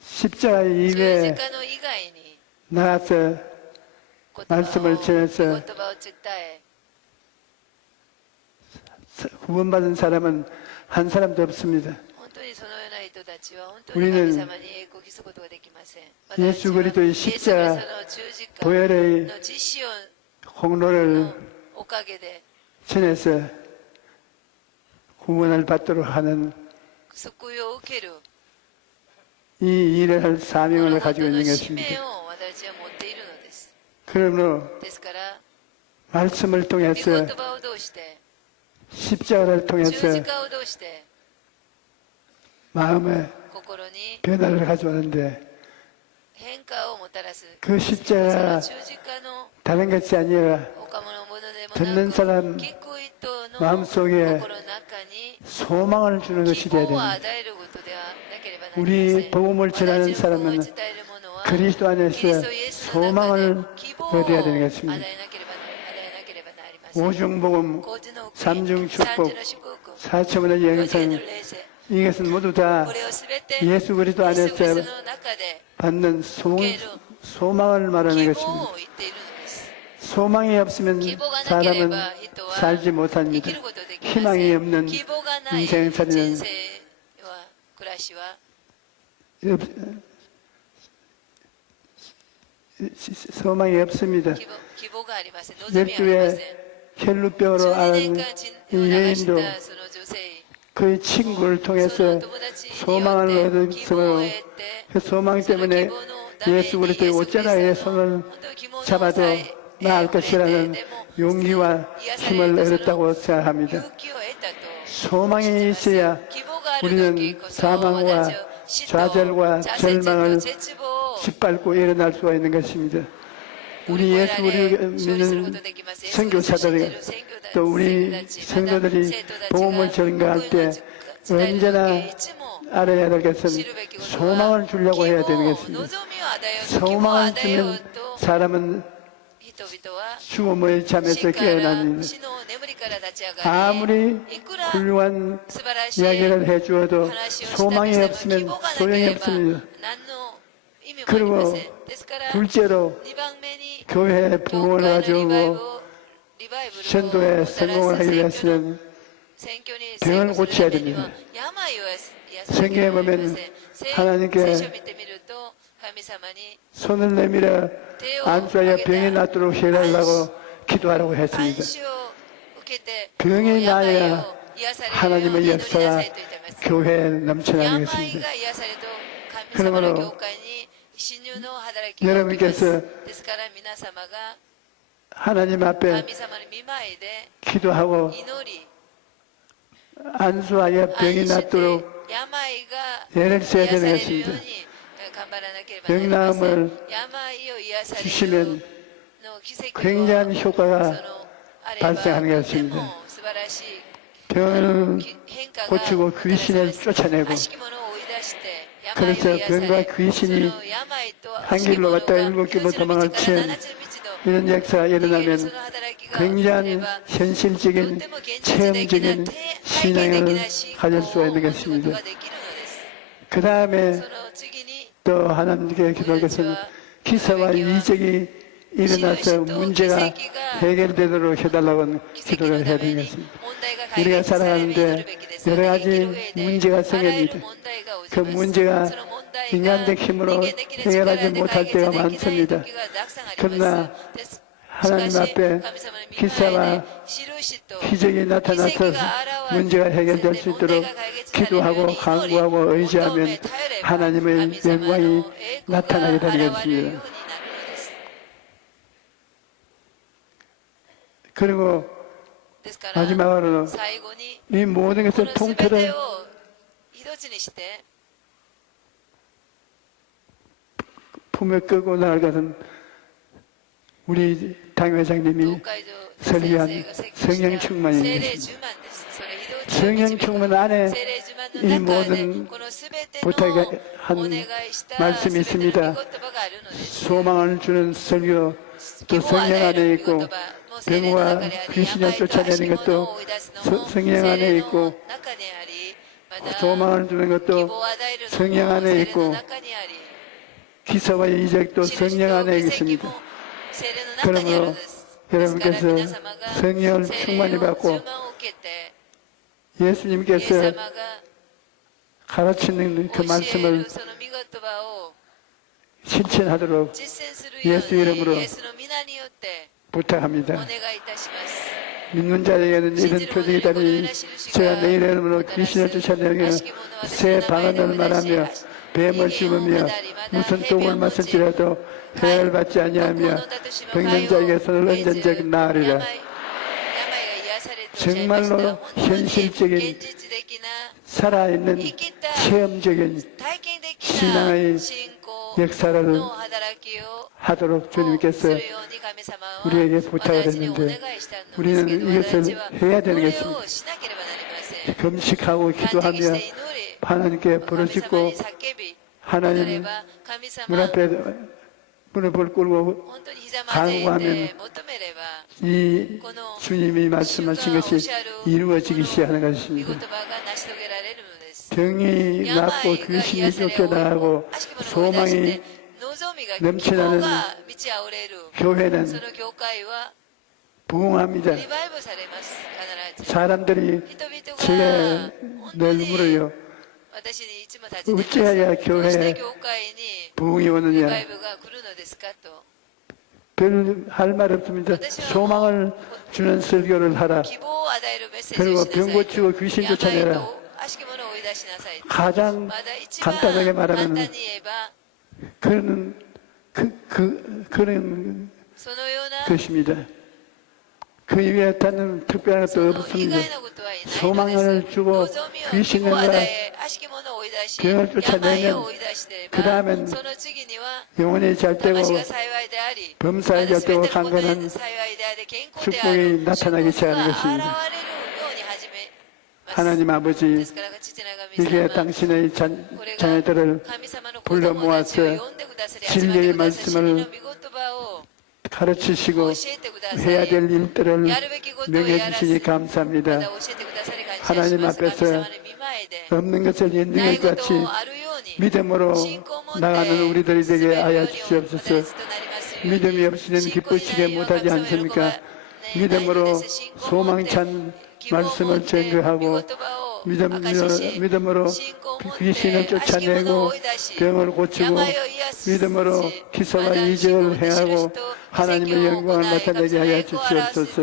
십자가 十字 이외에 架の以外に 나가서 言葉を 말씀을 전해서 言葉を伝え 구원받은 사람은 한 사람도 없습니다. 本当にそのような人たちは本当に 우리는 神様に栄光を期すことができません。 예수 그리스도의 イエス・キリス 십자가 トの十字架 보혈의 の実施 공로를 のおかげで 전해서 구원을 받도록 하는 救いを受ける 이 일을 할 こ 사명을 の 가지고 ことの 있는 使命 것입니다. を私は持っているのです。 그러므로 ですから 말씀을 御 통해서 言葉を通して 십자가를 十 통해서 字架を通して 마음의 心に 변화를 가져오는데 変化をもたらす 그 その 십자가 十字架の 다른 것이 아니라 他のものでも 듣는 なく 사람 聞く人の 마음속에 心の中に 소망을 주는 希 것이 되어야 望を 됩니다. 与えることではなければなりません。 우리 복음을 전하는 私の福音を 사람은 伝える者は 그리스도 안에서 キリストイエスの中 소망을 で希望を 얻어야 与 되는 え 것입니다. なければなりません。 오중복음, 高知の福音 삼중 三 축복, 重の祝福 사천문의 四次元 영생 の霊性 이것은 모두 다 これをすべて 예수 그리스도 イエス・ 안에서 キリストの中で 받는 소망을 말하는 希望 것입니다. を言っているのです。 소망이 없으면 希望がなけれ 사람은 ば人は 살지 生 못합니다. きることできませ 희망이 ん。 없는 希望がない 인생 人 살이는 生は暮らしは 소망이 없습니다. 希望がありません。望みはありません。 12회 혈루병으로 12 앓은 年間血 이 を流 여인도 したその女性 그의 친구를 そ 통해서 の友達によ 소망을 って希望を 얻었으므로 得て 그 소망 その 때문에 希望のために 예수 그리스도의 イエス・キリストの 옷자락에 손을 本当に希望の 잡아도 抑え 나을 を得て 것이라는 でも 용기와 癒され 힘을 ると 얻었다고 その 생각합니다. 勇気を得たと 소망이 있어야 希望がある時 우리는 こそ 사망과 私は死と 좌절과 挫折と 절망을 絶望を 짓밟고 일어날 수가 있는 것입니다. 우리 예수 우리를 믿는 선교사들 또 우리 성도들이 복음을 전가할 때 언제나 알아야 될 것은 소망을 주려고 해야 되는 것입니다. 소망을 주는 사람은 人々は 죽음의 잠에서 死から 깨어납니다. 死の眠りから立ち上がり 아무리 いくら 훌륭한 素晴らしい 이야기를 해주어도 話をした 소망이 希 없으면 望がなけ 소용이 れば 없습니다. 何の意味もありま 그리고 せん。ですから 둘째로 2番目に 교회 教 부흥을 会のリバイブ 가지고 をリバイブルを 전도에 もたらす 성공을 하기 選挙の 위해서는 병을 고쳐야 됩니다. 성경에 보면 하나님께 손을 내밀어 안수하여 병이 낫도록 해달라고 기도하라고 했습니다. 병이 나야 하나님의 역사가 교회에 넘쳐나는 것입니다. 그러므로 여러분께서 하나님 앞에 기도하고 안수하여 병이 낫도록 애를 써야 되는 것입니다. 병나음을 주시면 굉장한 효과가 발생하는 것입니다. 병을 고치고 귀신을 쫓아내고, 그래서 병과 귀신이 한 길로 갔다가 7길로 도망을 치는 이런 역사가 일어나면 굉장히 현실적인 체험적인 신앙을 가질 수가 있는 것입니다. 그 다음에 또 하나님께 기도할 것은 기사와 이적이 일어나서 문제가 해결되도록 해달라고 기도를 해야 되겠습니다. 우리가 살아가는데 여러 가지 문제가 생깁니다. 그 문제가 인간적 힘으로 해결하지 못할 때가 많습니다. 그러나 하나님 앞에 기사와 기적이 나타나서 문제가 해결될 수 있도록 기도하고 간구하고 의지하면 하나님의 영광이 나타나게 되는 것입니다. 그리고 마지막으로 이 모든 것의 통틀을 품에 끄고 나갈 것은 우리 당회장님이 설교한 성령 충만입니다. 성령 충만 안에 이 모든 부탁한 말씀이 있습니다. 소망을 주는 설교, 또 성령 안에 있고, 병과 귀신을 쫓아내는 것도 성령 안에 있고, 소망을 주는 것도 성령 안에 있고, 기사와 이적도 성령 안에 있습니다. 그러므로 여러분께서 성령을 충만히 받고 예수님께서 가르치는 그 말씀을 실천하도록 예수 이름으로 부탁합니다. 믿는 자에게는 이런 표적이 있다니 제가 내 이름으로 귀신을 쫓아내며 새 방언을 말하며 뱀을 씹으며 무슨 독을 마실지라도 해를 받지 아니하며 병든 자에게 손을 얹은 적 나으리라. 정말로 현실적인 살아있는 체험적인 신앙의 역사를 하도록 주님께서 우리에게 부탁을 했는데 우리는 이것을 해야 되는 것입니다. 금식하고 기도하며 하나님께 부르짖고 하나님 문 앞에 무릎을 꿇고 간구하면 이 주님이 말씀하신 것이 이루어지기 시작하는 것입니다. 병이 낫고 귀신이 쫓겨나가고 소망이 넘쳐나는 교회는 부흥합니다. 사람들이 제가 늘 물어요. 어찌해야 교회에 부흥이 오느냐? 별 할 말 없습니다. 소망을 주는 설교를 하라. 그리고 병 고치고 귀신 쫓아내라. 가장 간단하게 말하면 그런 것입니다. 그 이외에 다른 특별한 것도 없습니다. 소망을 주고 귀신과 병을 쫓아내면 그 다음엔 영혼이 잘 되고 범사에 잘 되고 강건한 축복이 나타나기 시작하는 것입니다. 하나님 아버지, 이게 당신의 자녀들을 불러 모아서 진리의 말씀을 가르치시고 해야 될 일들을 명해 주시니 감사합니다. 하나님 앞에서 없는 것을 있는 것 같이 믿음으로 나가는 우리들이 되게 하여 주시옵소서. 믿음이 없이는 기쁘시게 못하지 않습니까? 믿음으로 소망찬 말씀을 증거하고 믿음으로 귀신을 쫓아내고 병을 고치고 믿음으로 기사와 이적을 행하고 하나님의 영광을 나타내게 하여 주시옵소서.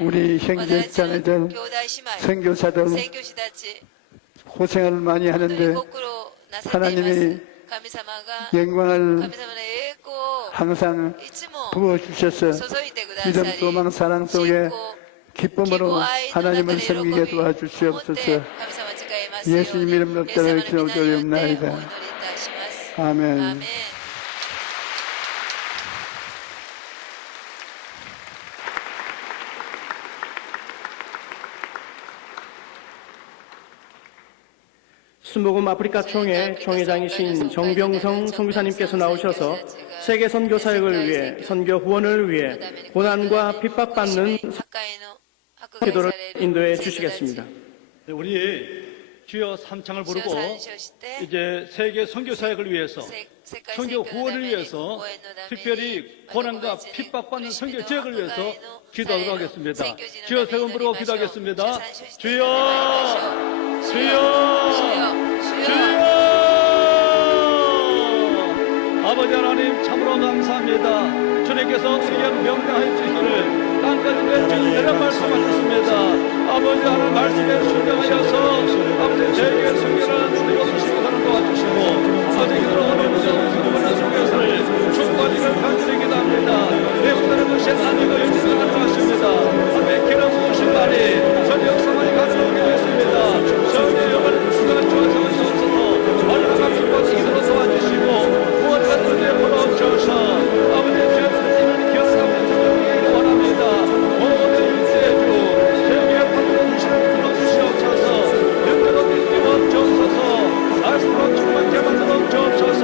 우리 형제 자매들 선교사들 고생을 많이 하는데 하나님의 영광을 항상 부어주셔서 믿음, 소망, 사랑 속에 기쁨으로 하나님을 섬기게 도와주시옵소서. 예수님 이름으로 기도드리옵나이다. 아멘. 순복음 아프리카 총회 총회장이신 정병성 선교사님께서 나오셔서 세계 선교 사역을 위해 선교 후원을 위해 고난과 핍박받는 기도를 인도해 주시겠습니다. 우리 주여 삼창을 부르고 이제 세계 선교 사역을 위해서 선교 후원을 위해서 특별히 고난과 핍박받는 선교 지역을 위해서 기도하도록 하겠습니다. 주여 세 번 부르고 기도하겠습니다. 주여 주여 주여 아버지 하나님 참으로 감사합니다. 주님께서 우리에게 명령하여 주시기를 땅까지 내주는 이런 말씀하셨습니다. 아버지 하나님 말씀에 순종하여서 아버지 세계 선교를 우리가 시작하는 도와주시고 아버지 기도하는 수고하는 선교사를 축복하기를 간절히 기도합니다. 내분들은 것이 아니고 영생을 하십니다. 아멘. 기름 부으신 말이 전 역사만이 가져오게 됐습니다. 저희의 영을 수가 주어서 주옵소서. 얼마나 기뻐서 기도로 도와주시고 무엇과 은혜 보러주셔서 아버지 주님을 기억하면서 섬기기를 원합니다. 모든 일대주 세계의 판도를 불러주시옵소서. 영광을 믿어 주옵소서. 말씀으로 충만케 만들어 주옵소서.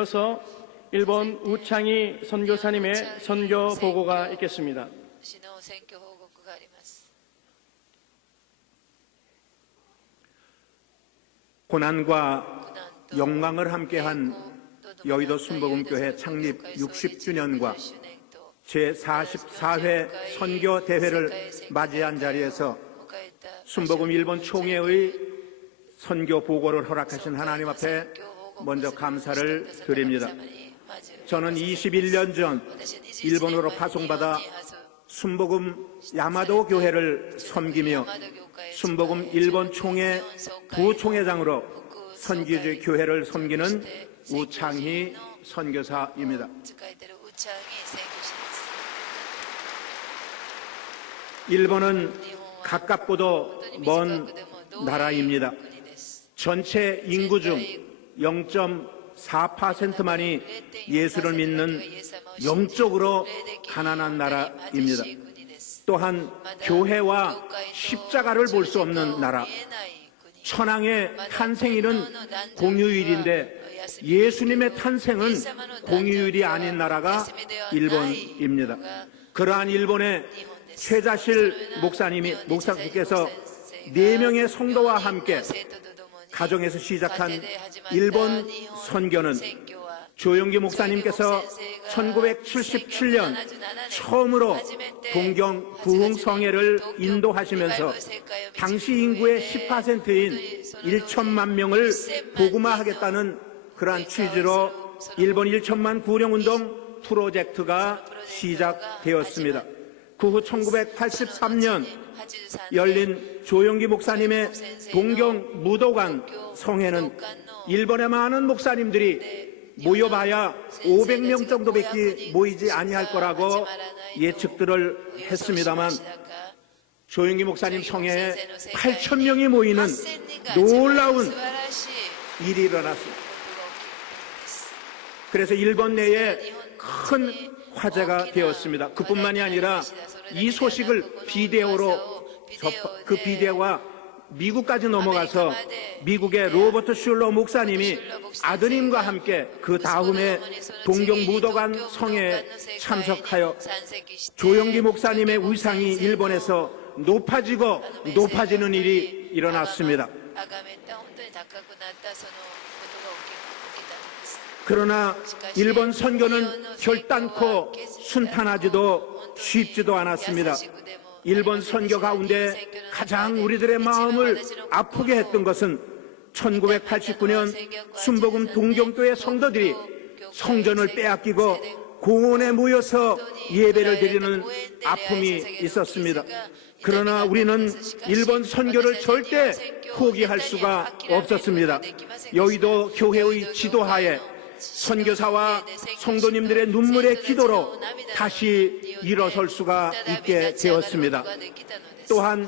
이어서 일본 우창희 선교사님의 선교 보고가 있겠습니다. 고난과 영광을 함께한 여의도 순복음교회 창립 60주년과 제44회 선교대회를 맞이한 자리에서 순복음 일본 총회의 선교 보고를 허락하신 하나님 앞에 먼저 감사를 드립니다. 저는 21년 전 일본으로 파송받아 순복음 야마도 교회를 섬기며 순복음 일본 총회 부총회장으로 선교지 교회를 섬기는 우창희 선교사입니다. 일본은 가깝고도 먼 나라입니다. 전체 인구 중 0.4%만이 예수를 믿는 영적으로 가난한 나라입니다. 또한 교회와 십자가를 볼 수 없는 나라, 천황의 탄생일은 공휴일인데 예수님의 탄생은 공휴일이 아닌 나라가 일본입니다. 그러한 일본의 최자실 목사님께서 4명의 성도와 함께 가정에서 시작한 일본 선교는 조용기 목사님께서 1977년 처음으로 동경 부흥성회를 인도하시면서 당시 인구의 10%인 1천만 명을 복음화하겠다는 그러한 취지로 일본 1천만 구령운동 프로젝트가 시작되었습니다. 그 후 1983년 열린 조용기 목사님의 동경 무도관 성회는 일본의 많은 목사님들이 모여봐야 500명 정도밖에 모이지 아니할 거라고 예측들을 했습니다만 조용기 목사님 성회에 8,000명이 모이는 놀라운 일이 일어났습니다. 그래서 일본 내에 큰 화제가 되었습니다. 그뿐만이 아니라 이 소식을 비디오로 그 비디오가 미국까지 넘어가서 미국의 로버트 슐러 목사님이 아드님과 함께 그 다음에 동경 무도관 성회에 참석하여 조용기 목사님의 위상이 일본에서 높아지는 일이 일어났습니다. 그러나 일본 선교는 결단코 순탄하지도 쉽지도 않았습니다. 일본 선교 가운데 가장 우리들의 마음을 아프게 했던 것은 1989년 순복음 동경교회 성도들이 성전을 빼앗기고 공원에 모여서 예배를 드리는 아픔이 있었습니다. 그러나 우리는 일본 선교를 절대 포기할 수가 없었습니다. 여의도 교회의 지도하에 선교사와 성도님들의 눈물의 기도로 다시 일어설 수가 있게 되었습니다. 또한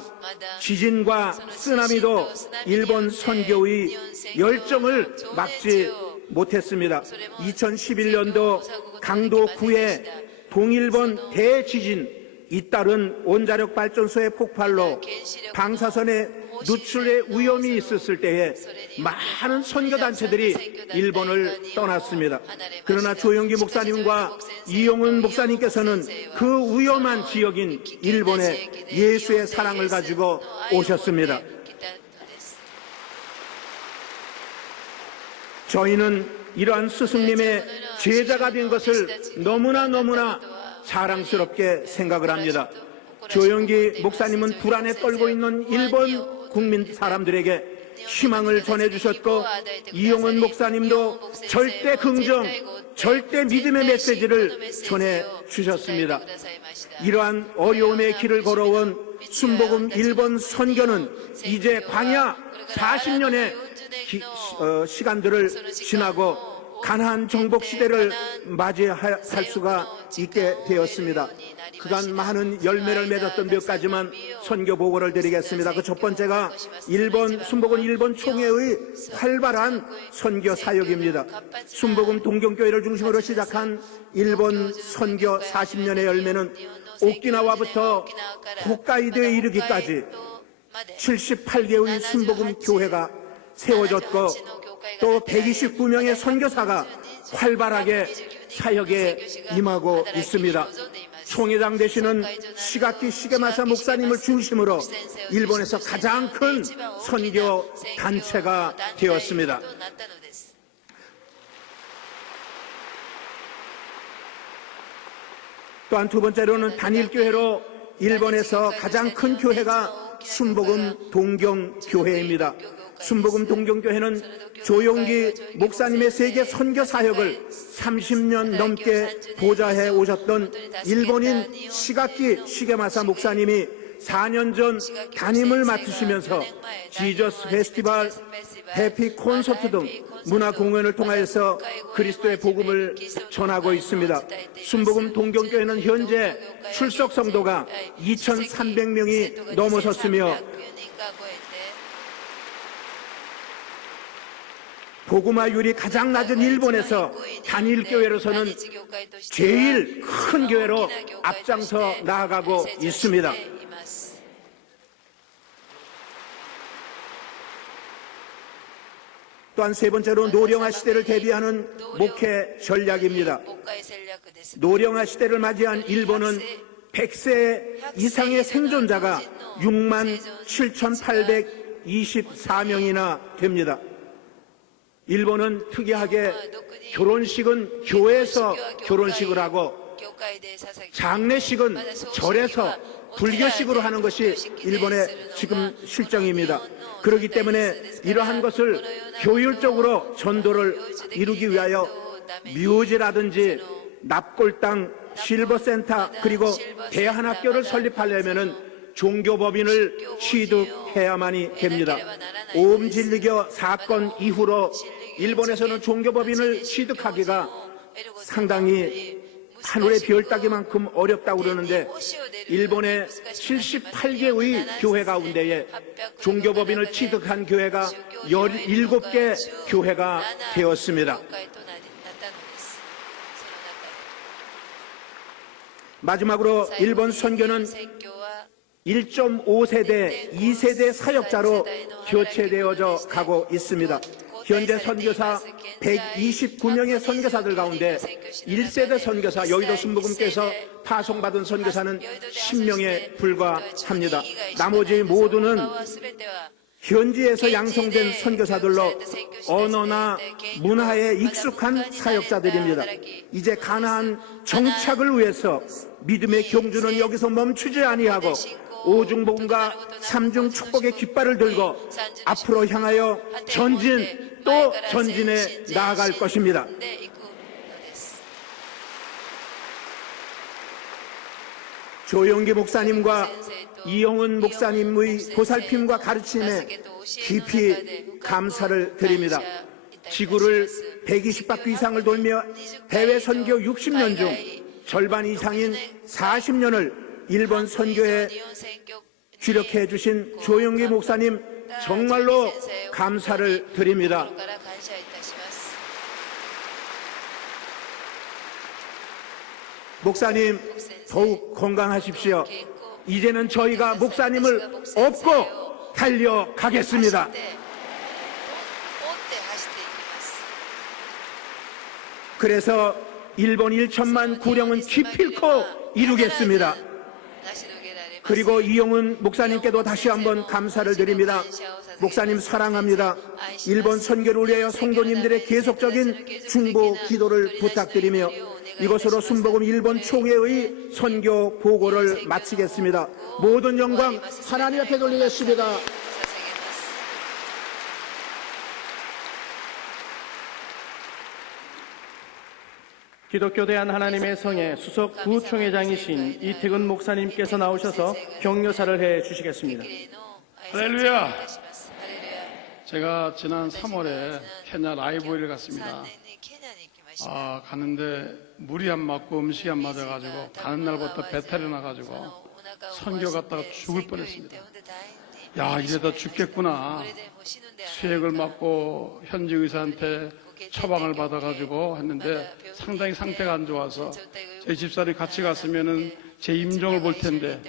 지진과 쓰나미도 일본 선교의 열정을 막지 못했습니다. 2011년도 강도 9의 동일본 대지진 잇따른 원자력 발전소의 폭발로 방사선의 누출의 위험이 있었을 때에 많은 선교단체들이 일본을 떠났습니다. 그러나 조용기 목사님과 이용훈 목사님께서는 그 위험한 지역인 일본에 예수의 사랑을 가지고 오셨습니다. 저희는 이러한 스승님의 제자가 된 것을 너무나 자랑스럽게 생각을 합니다. 조용기 목사님은 불안에 떨고 있는 일본 국민 사람들에게 희망을 전해주셨고 이용훈 목사님도 절대 긍정, 절대 믿음의 메시지를 전해주셨습니다. 이러한 어려움의 길을 걸어온 순복음 일본 선교는 이제 광야 40년의 시간들을 지나고 가나안 정복 시대를 맞이할 수가 있게 되었습니다. 그간 많은 열매를 맺었던 몇 가지만 선교 보고를 드리겠습니다. 그 첫 번째가 순복음 일본 총회의 활발한 선교 사역입니다. 순복음 동경교회를 중심으로 시작한 일본 선교 40년의 열매는 오키나와부터 홋카이도에 이르기까지 78개의 순복음 교회가 세워졌고 또 129명의 선교사가 활발하게 사역에 임하고 있습니다. 총회장 되시는 시가키 시게마사 목사님을 중심으로 일본에서 가장 큰 선교 단체가 되었습니다. 또한 두 번째로는 단일교회로 일본에서 가장 큰 교회가 순복음 동경교회입니다. 순복음 동경교회는 조용기 목사님의 세계 선교 사역을 30년 넘게 보좌해 오셨던 일본인 시가키 시게마사 목사님이 4년 전 담임을 맡으시면서 지저스 페스티벌, 해피 콘서트 등 문화 공연을 통하여서 그리스도의 복음을 전하고 있습니다. 순복음 동경교회는 현재 출석 성도가 2,300명이 넘어섰으며 복음화율이 가장 낮은 일본에서 단일교회로서는 제일 큰 교회로 앞장서 나아가고 있습니다. 또한 세 번째로 노령화 시대를 대비하는 목회 전략입니다. 노령화 시대를 맞이한 일본은 100세 이상의 생존자가 67,824명이나 됩니다. 일본은 특이하게 결혼식은 교회에서 결혼식을 하고 장례식은 절에서 불교식으로 하는 것이 일본의 지금 실정입니다. 그렇기 때문에 이러한 것을 효율적으로 전도를 이루기 위하여 묘지라든지 납골당, 실버센터 그리고 대한학교를 설립하려면 종교법인을 취득해야만이 됩니다. 오음진리교 사건 이후로 일본에서는 종교법인을 취득하기가 상당히 하늘의 별 따기만큼 어렵다고 그러는데 일본의 78개의 교회 가운데에 종교법인을 취득한 교회가 17개 교회가 되었습니다. 마지막으로 일본 선교는 1.5세대, 2세대 사역자로 교체되어져 가고 있습니다. 현재 선교사 129명의 선교사들 가운데 1세대 선교사, 여의도 순복음께서 파송받은 선교사는 10명에 불과합니다. 나머지 모두는 현지에서 양성된 선교사들로 언어나 문화에 익숙한 사역자들입니다. 이제 가나안 정착을 위해서 믿음의 경주는 여기서 멈추지 아니하고 오중복음과 삼중 축복의 깃발을 들고 앞으로 향하여 전진 또 전진해 나아갈 것입니다. 조용기 목사님과 이영은 목사님의 보살핌과 가르침에 깊이 감사를 드립니다. 지구를 120바퀴 이상을 돌며 해외 선교 60년 중 절반 이상인 40년을 일본 선교에 주력해 주신 조용기 목사님 정말로 감사를 드립니다. 목사님 더욱 건강하십시오. 이제는 저희가 목사님을 업고 달려가겠습니다. 그래서 일본 1천만 구령은 기필코 이루겠습니다. 그리고 이영은 목사님께도 다시 한번 감사를 드립니다. 목사님 사랑합니다. 일본 선교를 위하여 성도님들의 계속적인 중보 기도를 부탁드리며 이것으로 순복음 일본 총회의 선교 보고를 마치겠습니다. 모든 영광 하나님 앞에 돌리겠습니다. 기독교 대한하나님의 성의 수석 부총회장이신 이태근 목사님께서 나오셔서 격려사를 해 주시겠습니다. 할렐루야! 제가 지난 3월에 케냐 라이브오일 갔습니다. 가는데 물이 안 맞고 음식이 안 맞아가지고 가는 날부터 배탈이 나가지고 선교 갔다가 죽을 뻔했습니다. 야, 이러다 죽겠구나. 수액을 맞고 현지 의사한테 처방을 받아가지고 했는데 상당히 상태가 안 좋아서 제 집사람이 같이 갔으면은 제 임종을 볼 텐데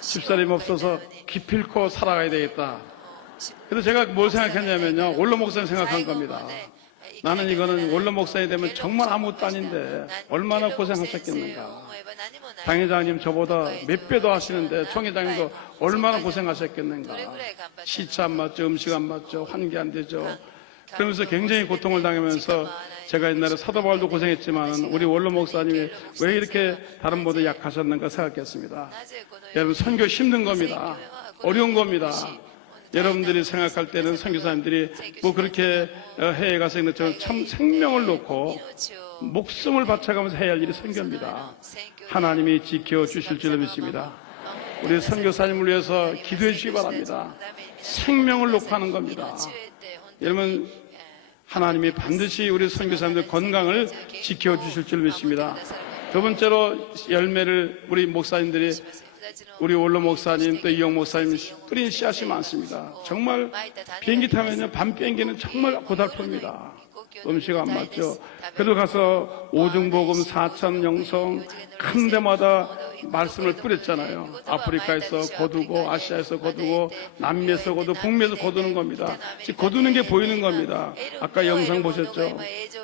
집사람이 없어서 기필코 살아가야 되겠다. 그래서 제가 뭘 생각했냐면요. 원로 목사님 생각한 겁니다. 나는 이거는 원로 목사님이 되면 정말 아무것도 아닌데 얼마나 고생하셨겠는가. 당회장님 저보다 몇 배 더 하시는데 총회장님도 얼마나 고생하셨겠는가. 시차 안 맞죠, 음식 안 맞죠, 환기 안 되죠. 그러면서 굉장히 고통을 당하면서 제가 옛날에 사도 바울도 고생했지만 우리 원로 목사님이 왜 이렇게 다른 모두 약하셨는가 생각했습니다. 여러분 선교 힘든 겁니다. 어려운 겁니다. 여러분들이 생각할 때는 선교사님들이 뭐 그렇게 해외 가서 있는 것처럼 참 생명을 놓고 목숨을 바쳐가면서 해야 할 일이 선교입니다. 하나님이 지켜주실 줄 믿습니다. 우리 선교사님을 위해서 기도해 주시기 바랍니다. 생명을 놓고 하는 겁니다. 여러분 하나님이 반드시 우리 선교사님들 건강을 지켜주실 줄 믿습니다. 두 번째로 열매를 우리 목사님들이 우리 원로 목사님 또 이영 목사님 뿌린 씨앗이 많습니다. 정말 비행기 타면요 밤 비행기는 정말 고달픕니다. 음식 안 맞죠. 그래도 가서 오중복음 4천 영성 큰 데마다 말씀을 뿌렸잖아요. 아프리카에서 거두고 아시아에서 거두고 남미에서 거두고 북미에서 거두는 겁니다. 지금 거두는 게 보이는 겁니다. 아까 영상 보셨죠?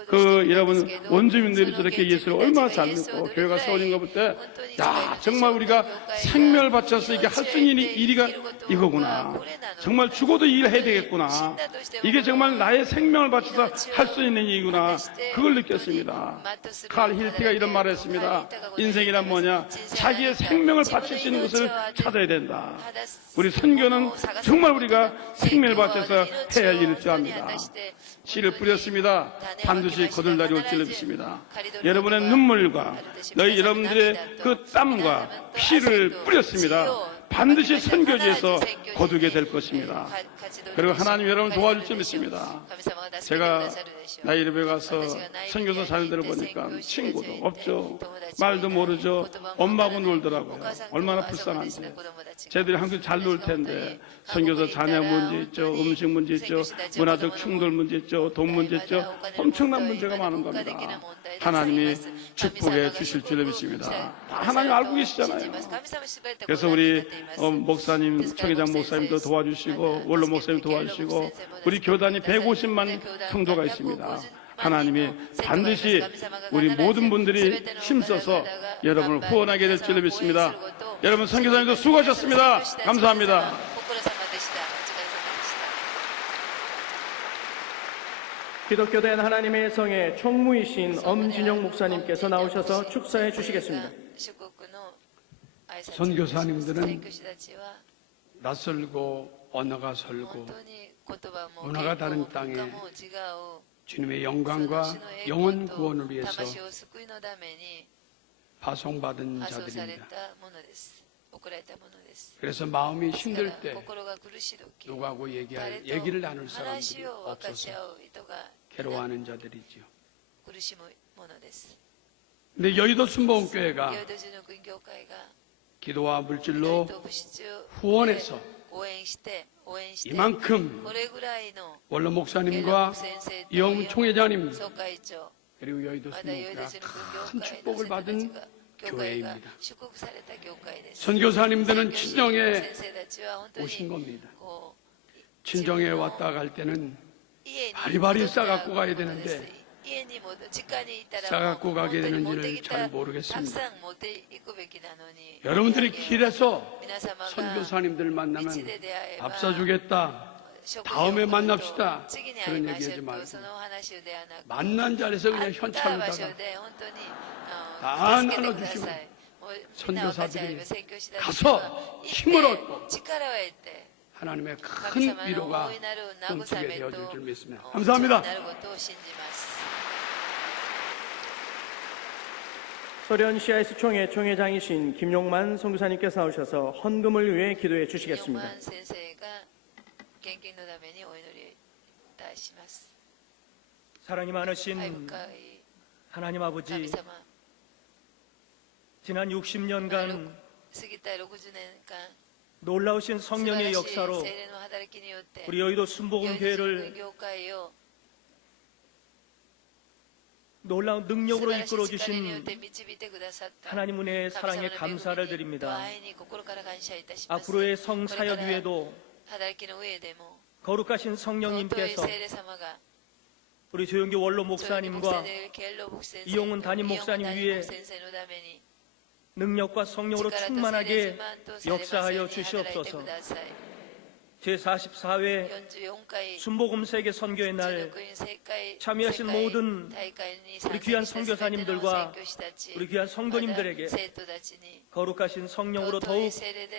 그 여러분 원주민들이 저렇게 예수를 얼마나 잘 믿고 교회가 세워진 거 볼 때 야 정말 우리가 생명을 바쳐서 이게 할 수 있는 일이가 이거구나. 정말 죽어도 일해야 되겠구나. 이게 정말 나의 생명을 바쳐서 할 수 있는 일이구나. 그걸 느꼈습니다. 칼 힐티가 이런 말을 했습니다. 인생이란 뭐냐? 자기의 생명을 바칠 수 있는 것을 찾아야 된다. 우리 선교는 정말 우리가 생명을 바쳐서 해야 할 일일 줄 압니다. 씨를 뿌렸습니다. 반드시 거둘 날이 올 줄 믿습니다. 여러분의 눈물과 여러분들의 그 땀과 피를 뿌렸습니다. 반드시 선교지에서 거두게 될 것입니다. 그리고 하나님 여러분 도와줄 줄 믿습니다. 제가 나이로비에 가서 선교사 자녀들을 보니까 친구도 없죠. 말도 모르죠. 엄마하고 놀더라고요. 얼마나 불쌍한지. 쟤들이 한국 잘 놀 텐데 선교사 자녀 문제 있죠. 음식 문제 있죠. 문화적 충돌 문제 있죠. 돈 문제 있죠. 엄청난 문제가 많은 겁니다. 하나님이 축복해 주실 줄 믿습니다. 다 하나님 알고 계시잖아요. 그래서 우리 목사님, 총회장 목사님도 도와주시고 원로 목사님 도와주시고 우리 교단이 150만 성도가 있습니다. 하나님이 반드시 우리 모든 분들이 힘써서 여러분을 후원하게 될 줄 믿습니다. 여러분 선교사님도 수고하셨습니다. 감사합니다. 기독교된 하나님의 성의 총무이신 엄진영 목사님께서 나오셔서 축사해 주시겠습니다. 선교사님들은 낯설고 언어가 설고 문화가 다른 땅에 주님의 영광과 영원 구원을 위해서 파송받은 자들입니다. 그래서 마음이 힘들 때 누구하고 얘기를 나눌 사람들이 없어서 괴로워하는 자들이지요. 근데 여의도 순복음교회가 기도와 물질로 후원해서 이만큼 원로 목사님과 이영 총회장님 그리고 여의도 순복음교회가 큰 축복을 받은 교회입니다. 선교사님들은 친정에 오신 겁니다. 친정에 왔다 갈 때는 바리바리 싸갖고 가야 되는데 싸갖고 가게 되는지를 잘 모르겠습니다. 여러분들이 길에서 선교사님들 만나면 밥 사주겠다, 다음에 만납시다 그런 얘기하지 말고 만난 자리에서 그냥 현찰로다가 다 나눠주시고 선교사들이 가서 힘을 얻고 하나님의 큰 위로가 꿈속에 되어질 줄 믿습니다. 감사합니다. 소련 CIS 총회 총회장이신 김용만 선교사님께서 나오셔서 헌금을 위해 기도해 주시겠습니다. 사랑이 많으신 하나님 아버지, 지난 60년간 놀라우신 성령의 역사로 우리 여의도 순복음교회를 놀라운 능력으로 이끌어주신 하나님 은혜의 사랑에 감사를 드립니다. 앞으로의 성사역 위에도 거룩하신 성령님께서 우리 조영기 원로 목사님과 이용훈 담임 목사님 위에 능력과 성령으로 충만하게 역사하여 주시옵소서. 제44회 순복음 세계 선교의 날 참여하신 모든 우리 귀한 선교사님들과 우리 귀한 성도님들에게 거룩하신 성령으로 더욱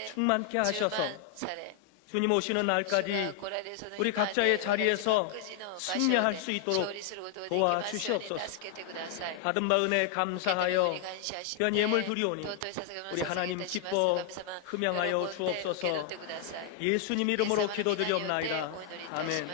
충만케 하셔서 주님 오시는 날까지 우리 각자의 자리에서 승리할 수 있도록 도와주시옵소서. 받은 바 은혜 감사하여 귀한 예물 드리오니 우리 하나님 기뻐 흠양하여 주옵소서. 예수님 이름으로 기도드리옵나이다. 아멘.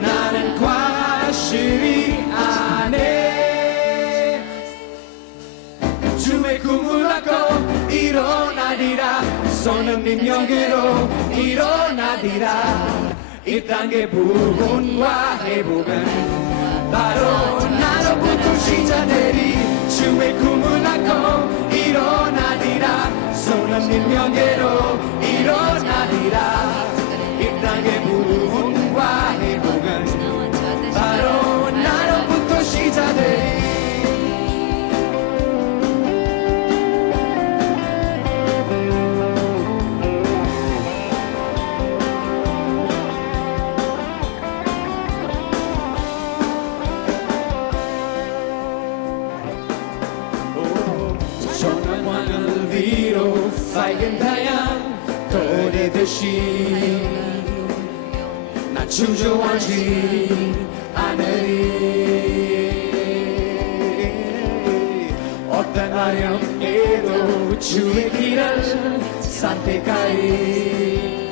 나는 과실이 안 해. 능력으로 일어나리라. 이 땅의 부흥과 회복은 바로 나로부터 시작되리. 주의 꿈을 안고 일어나리라. 손은 능력으로 일어나리라. 이 땅의 부흥과 회복은 바로 나로부터 시작되리. 저는 하늘 위로 밝은 태양 떠오르듯이 나 주저하지 않으리. 어떤 어려움에도 주의 길을 선택하리.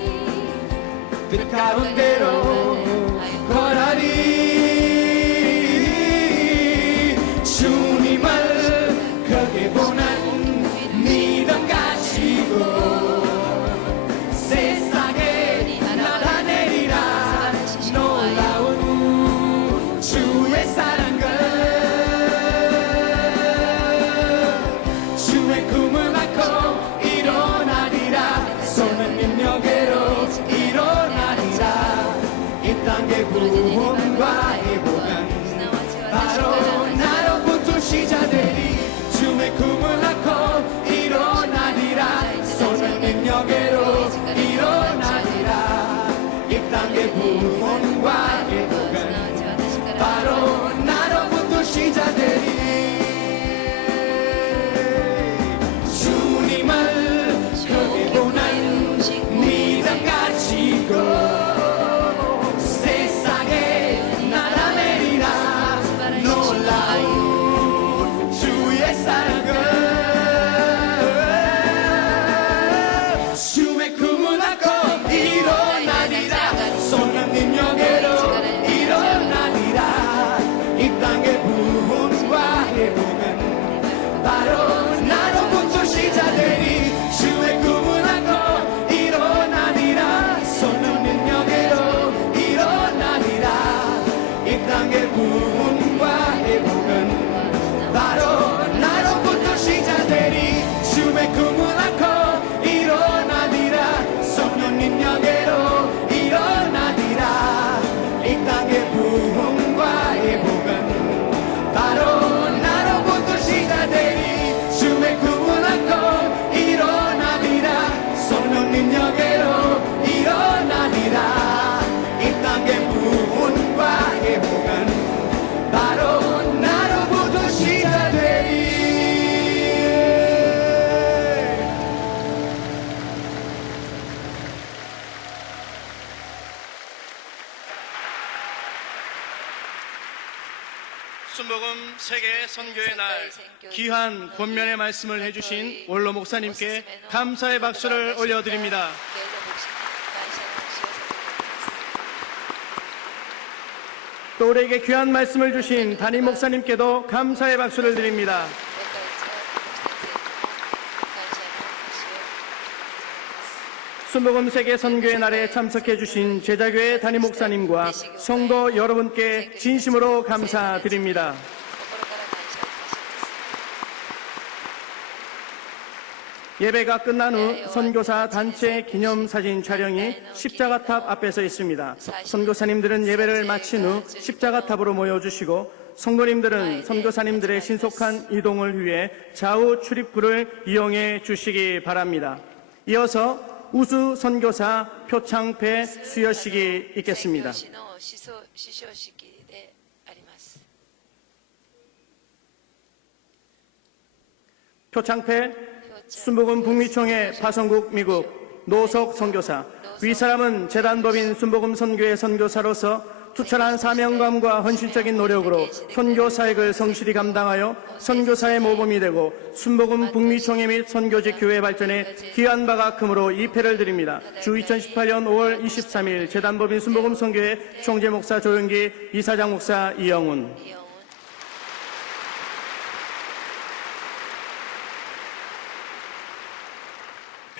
빛 가운데로 걸어리. 주님을 크게 보는 믿음 가지고 세상에 나타내리라. 놀라운 주의 사랑을. 주의 꿈을 안고 일어나리라. 손은 능력으로 일어나리라. 이 땅의 구원과 회복은 바로 나로부터 시작되리. 주의 꿈을 안고 일어나리라. 손은 능력으로 일어나리라. 이 땅의 구원과 회복은 바로 나로부터 시작되리. 주님을 크게 보는 믿음 가지고 세상에 나타내리라. 놀라운 주의 사랑을. 주의 꿈을 안고 일어나리라. 손은 능력으로 일어나리라. 이 땅의 부흥과 회복은 바로 나로부터 시작되리. 주의 꿈을 안고 일어나리라. 손은 능력으로 일어나리라. 이 땅의 부흥과 회복은 바로 나로부터 시작되리. 주의 꿈을 안고 일어나리라. 손은 능력으로 일어나리라. 이 땅의 부흥과 회복은 바로 나로부터 시작되리. 주의 꿈을 안고 일어나리라. 손은 능력으로 일어나리라. 이 땅의 부흥과 회복은 바로 나로부터 시작되리. 순복음 세계 선교의 날 귀한 권면의 말씀을 해주신 원로 목사님께 감사의 박수를 올려드립니다. 또 우리에게 귀한 말씀을 주신 담임 목사님께도 감사의 박수를 드립니다. 순복음 세계 선교의 날에 참석해 주신 제자교회 담임 목사님과 성도 여러분께 진심으로 감사드립니다. 예배가 끝난 후 선교사 단체 기념사진 촬영이 십자가탑 앞에서 있습니다. 선교사님들은 예배를 마친 후 십자가탑으로 모여주시고 성도님들은 선교사님들의 신속한 이동을 위해 좌우 출입구를 이용해 주시기 바랍니다. 이어서 우수 선교사 표창패 수여식이 있겠습니다. 표창패 순복음 북미총회 파송국 미국 노석 선교사. 위 사람은 재단법인 순복음 선교의 선교사로서 투철한 사명감과 헌신적인 노력으로 선교 사역을 성실히 감당하여 선교사의 모범이 되고 순복음 북미총회 및 선교지 교회 발전에 기여한 바가 크므로 이 패를 드립니다. 주 2018년 5월 23일 재단법인 순복음 선교회 총재 목사 조영기, 이사장 목사 이영훈.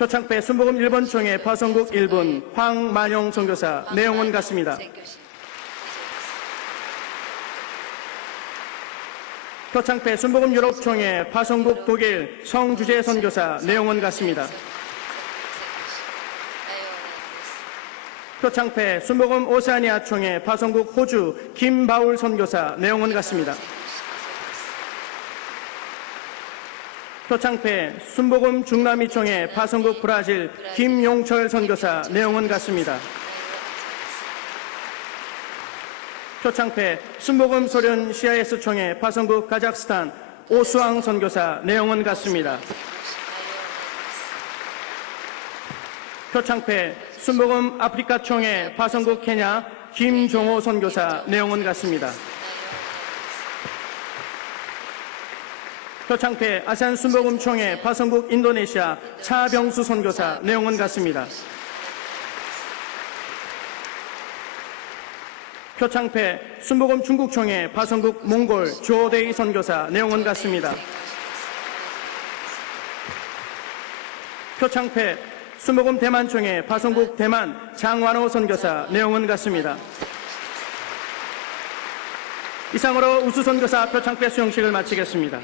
표창패 순복음 1번 총회 파송국 1분 황만용 선교사 내용은 같습니다. 표창패 순복음 유럽 총회 파송국 독일 성주재 선교사 내용은 같습니다. 표창패 순복음 오세아니아 총회 파송국 호주 김바울 선교사 내용은 같습니다. 표창패 순복음 중남미 총회 파송국 브라질 김용철 선교사 내용은 같습니다. 표창패 순복음 소련 CIS 총회 파송국 카자흐스탄 오수왕 선교사 내용은 같습니다. 표창패 순복음 아프리카 총회 파송국 케냐 김종호 선교사 내용은 같습니다. 표창패 아세안 순복음 총회 파송국 인도네시아 차병수 선교사 내용은 같습니다. 표창패 순복음 중국 총회 파송국 몽골 조대희 선교사 내용은 같습니다. 표창패 순복음 대만 총회 파송국 대만 장완호 선교사 내용은 같습니다. 이상으로 우수 선교사 표창패 수용식을 마치겠습니다.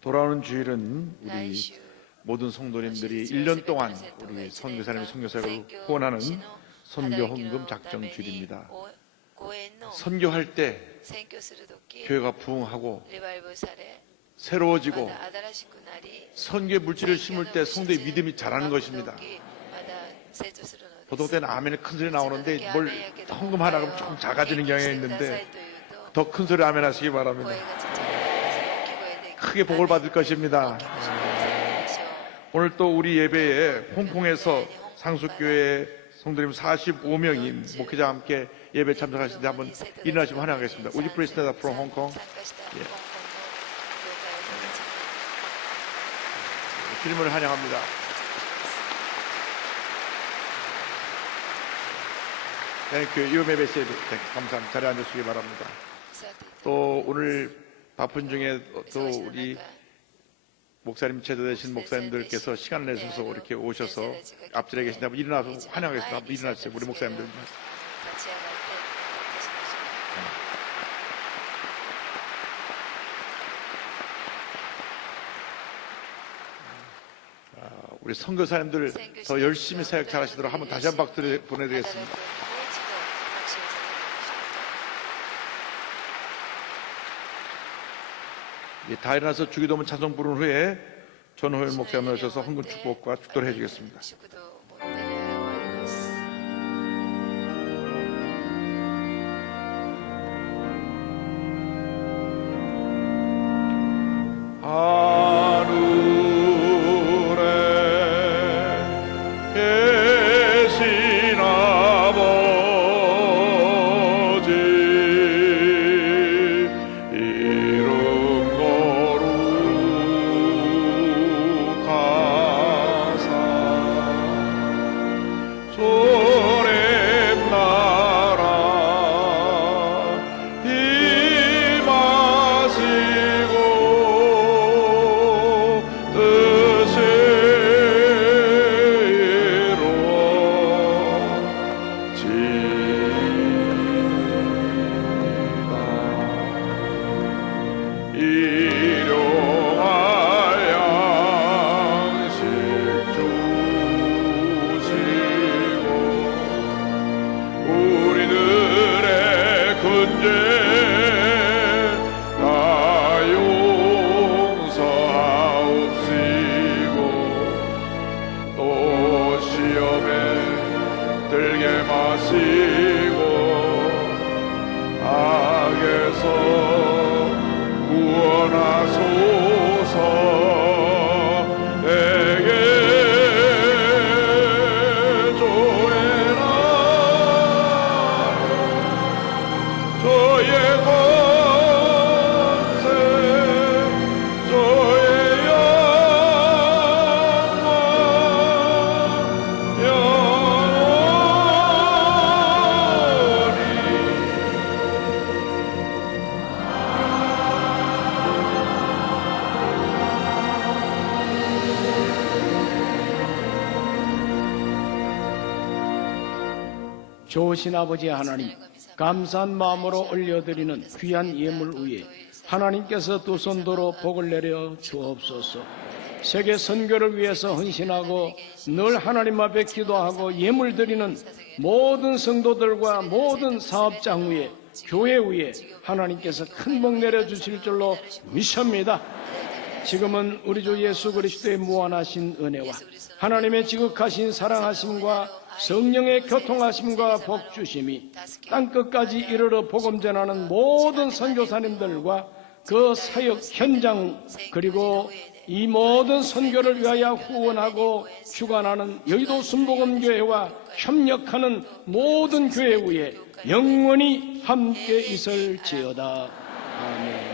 돌아오는 주일은 우리 모든 성도님들이 1년 동안 우리 선교사님의 선교사역을 후원하는 선교 헌금 작정 주일입니다. 선교할 때 교회가 부흥하고 새로워지고 선교의 물질을 심을 때 성도의 믿음이 자라는 것입니다. 보통 때는 아멘이 큰 소리 나오는데 뭘 헌금 하나 그러면 조금 작아지는 경향이 있는데 더 큰 소리 아멘 하시기 바랍니다. 크게 복을 받을 것입니다. 오늘 또 우리 예배에 홍콩에서 상수교회 성도님 45명이 목회자와 함께 예배 참석하시는데 한번 일어나시면 환영하겠습니다. Would you please stand up from Hong Kong? 주님을 환영합니다. Thank you. You may be seated. 감사합니다. 자리에 앉으시기 바랍니다. 또 오늘 바쁜 중에 또 우리 목사님 제도되신 목사님들께서 시간을 내셔서 이렇게 오셔서 앞줄에 계신데 한번 일어나서 환영하겠습니다. 한번 일어나주세요. 우리 목사님들. 우리 선교사님들 더 열심히 사역 잘하시도록 한번 다시 한 박수 보내드리겠습니다. 다 일어나서 주기도문 찬송 부른 후에 전호연 목사님 오셔서 헌금 축복과 축도를 해주겠습니다. 좋으신 아버지 하나님, 감사한 마음으로 올려드리는 귀한 예물 위에 하나님께서 두 손도로 복을 내려 주옵소서. 세계 선교를 위해서 헌신하고 늘 하나님 앞에 기도하고 예물 드리는 모든 성도들과 모든 사업장 위에, 교회 위에 하나님께서 큰 복 내려주실 줄로 믿습니다. 지금은 우리 주 예수 그리스도의 무한하신 은혜와 하나님의 지극하신 사랑하심과 성령의 교통하심과 복주심이 땅끝까지 이르러 복음 전하는 모든 선교사님들과 그 사역 현장, 그리고 이 모든 선교를 위하여 후원하고 주관하는 여의도 순복음교회와 협력하는 모든 교회 위에 영원히 함께 있을지어다. 아멘.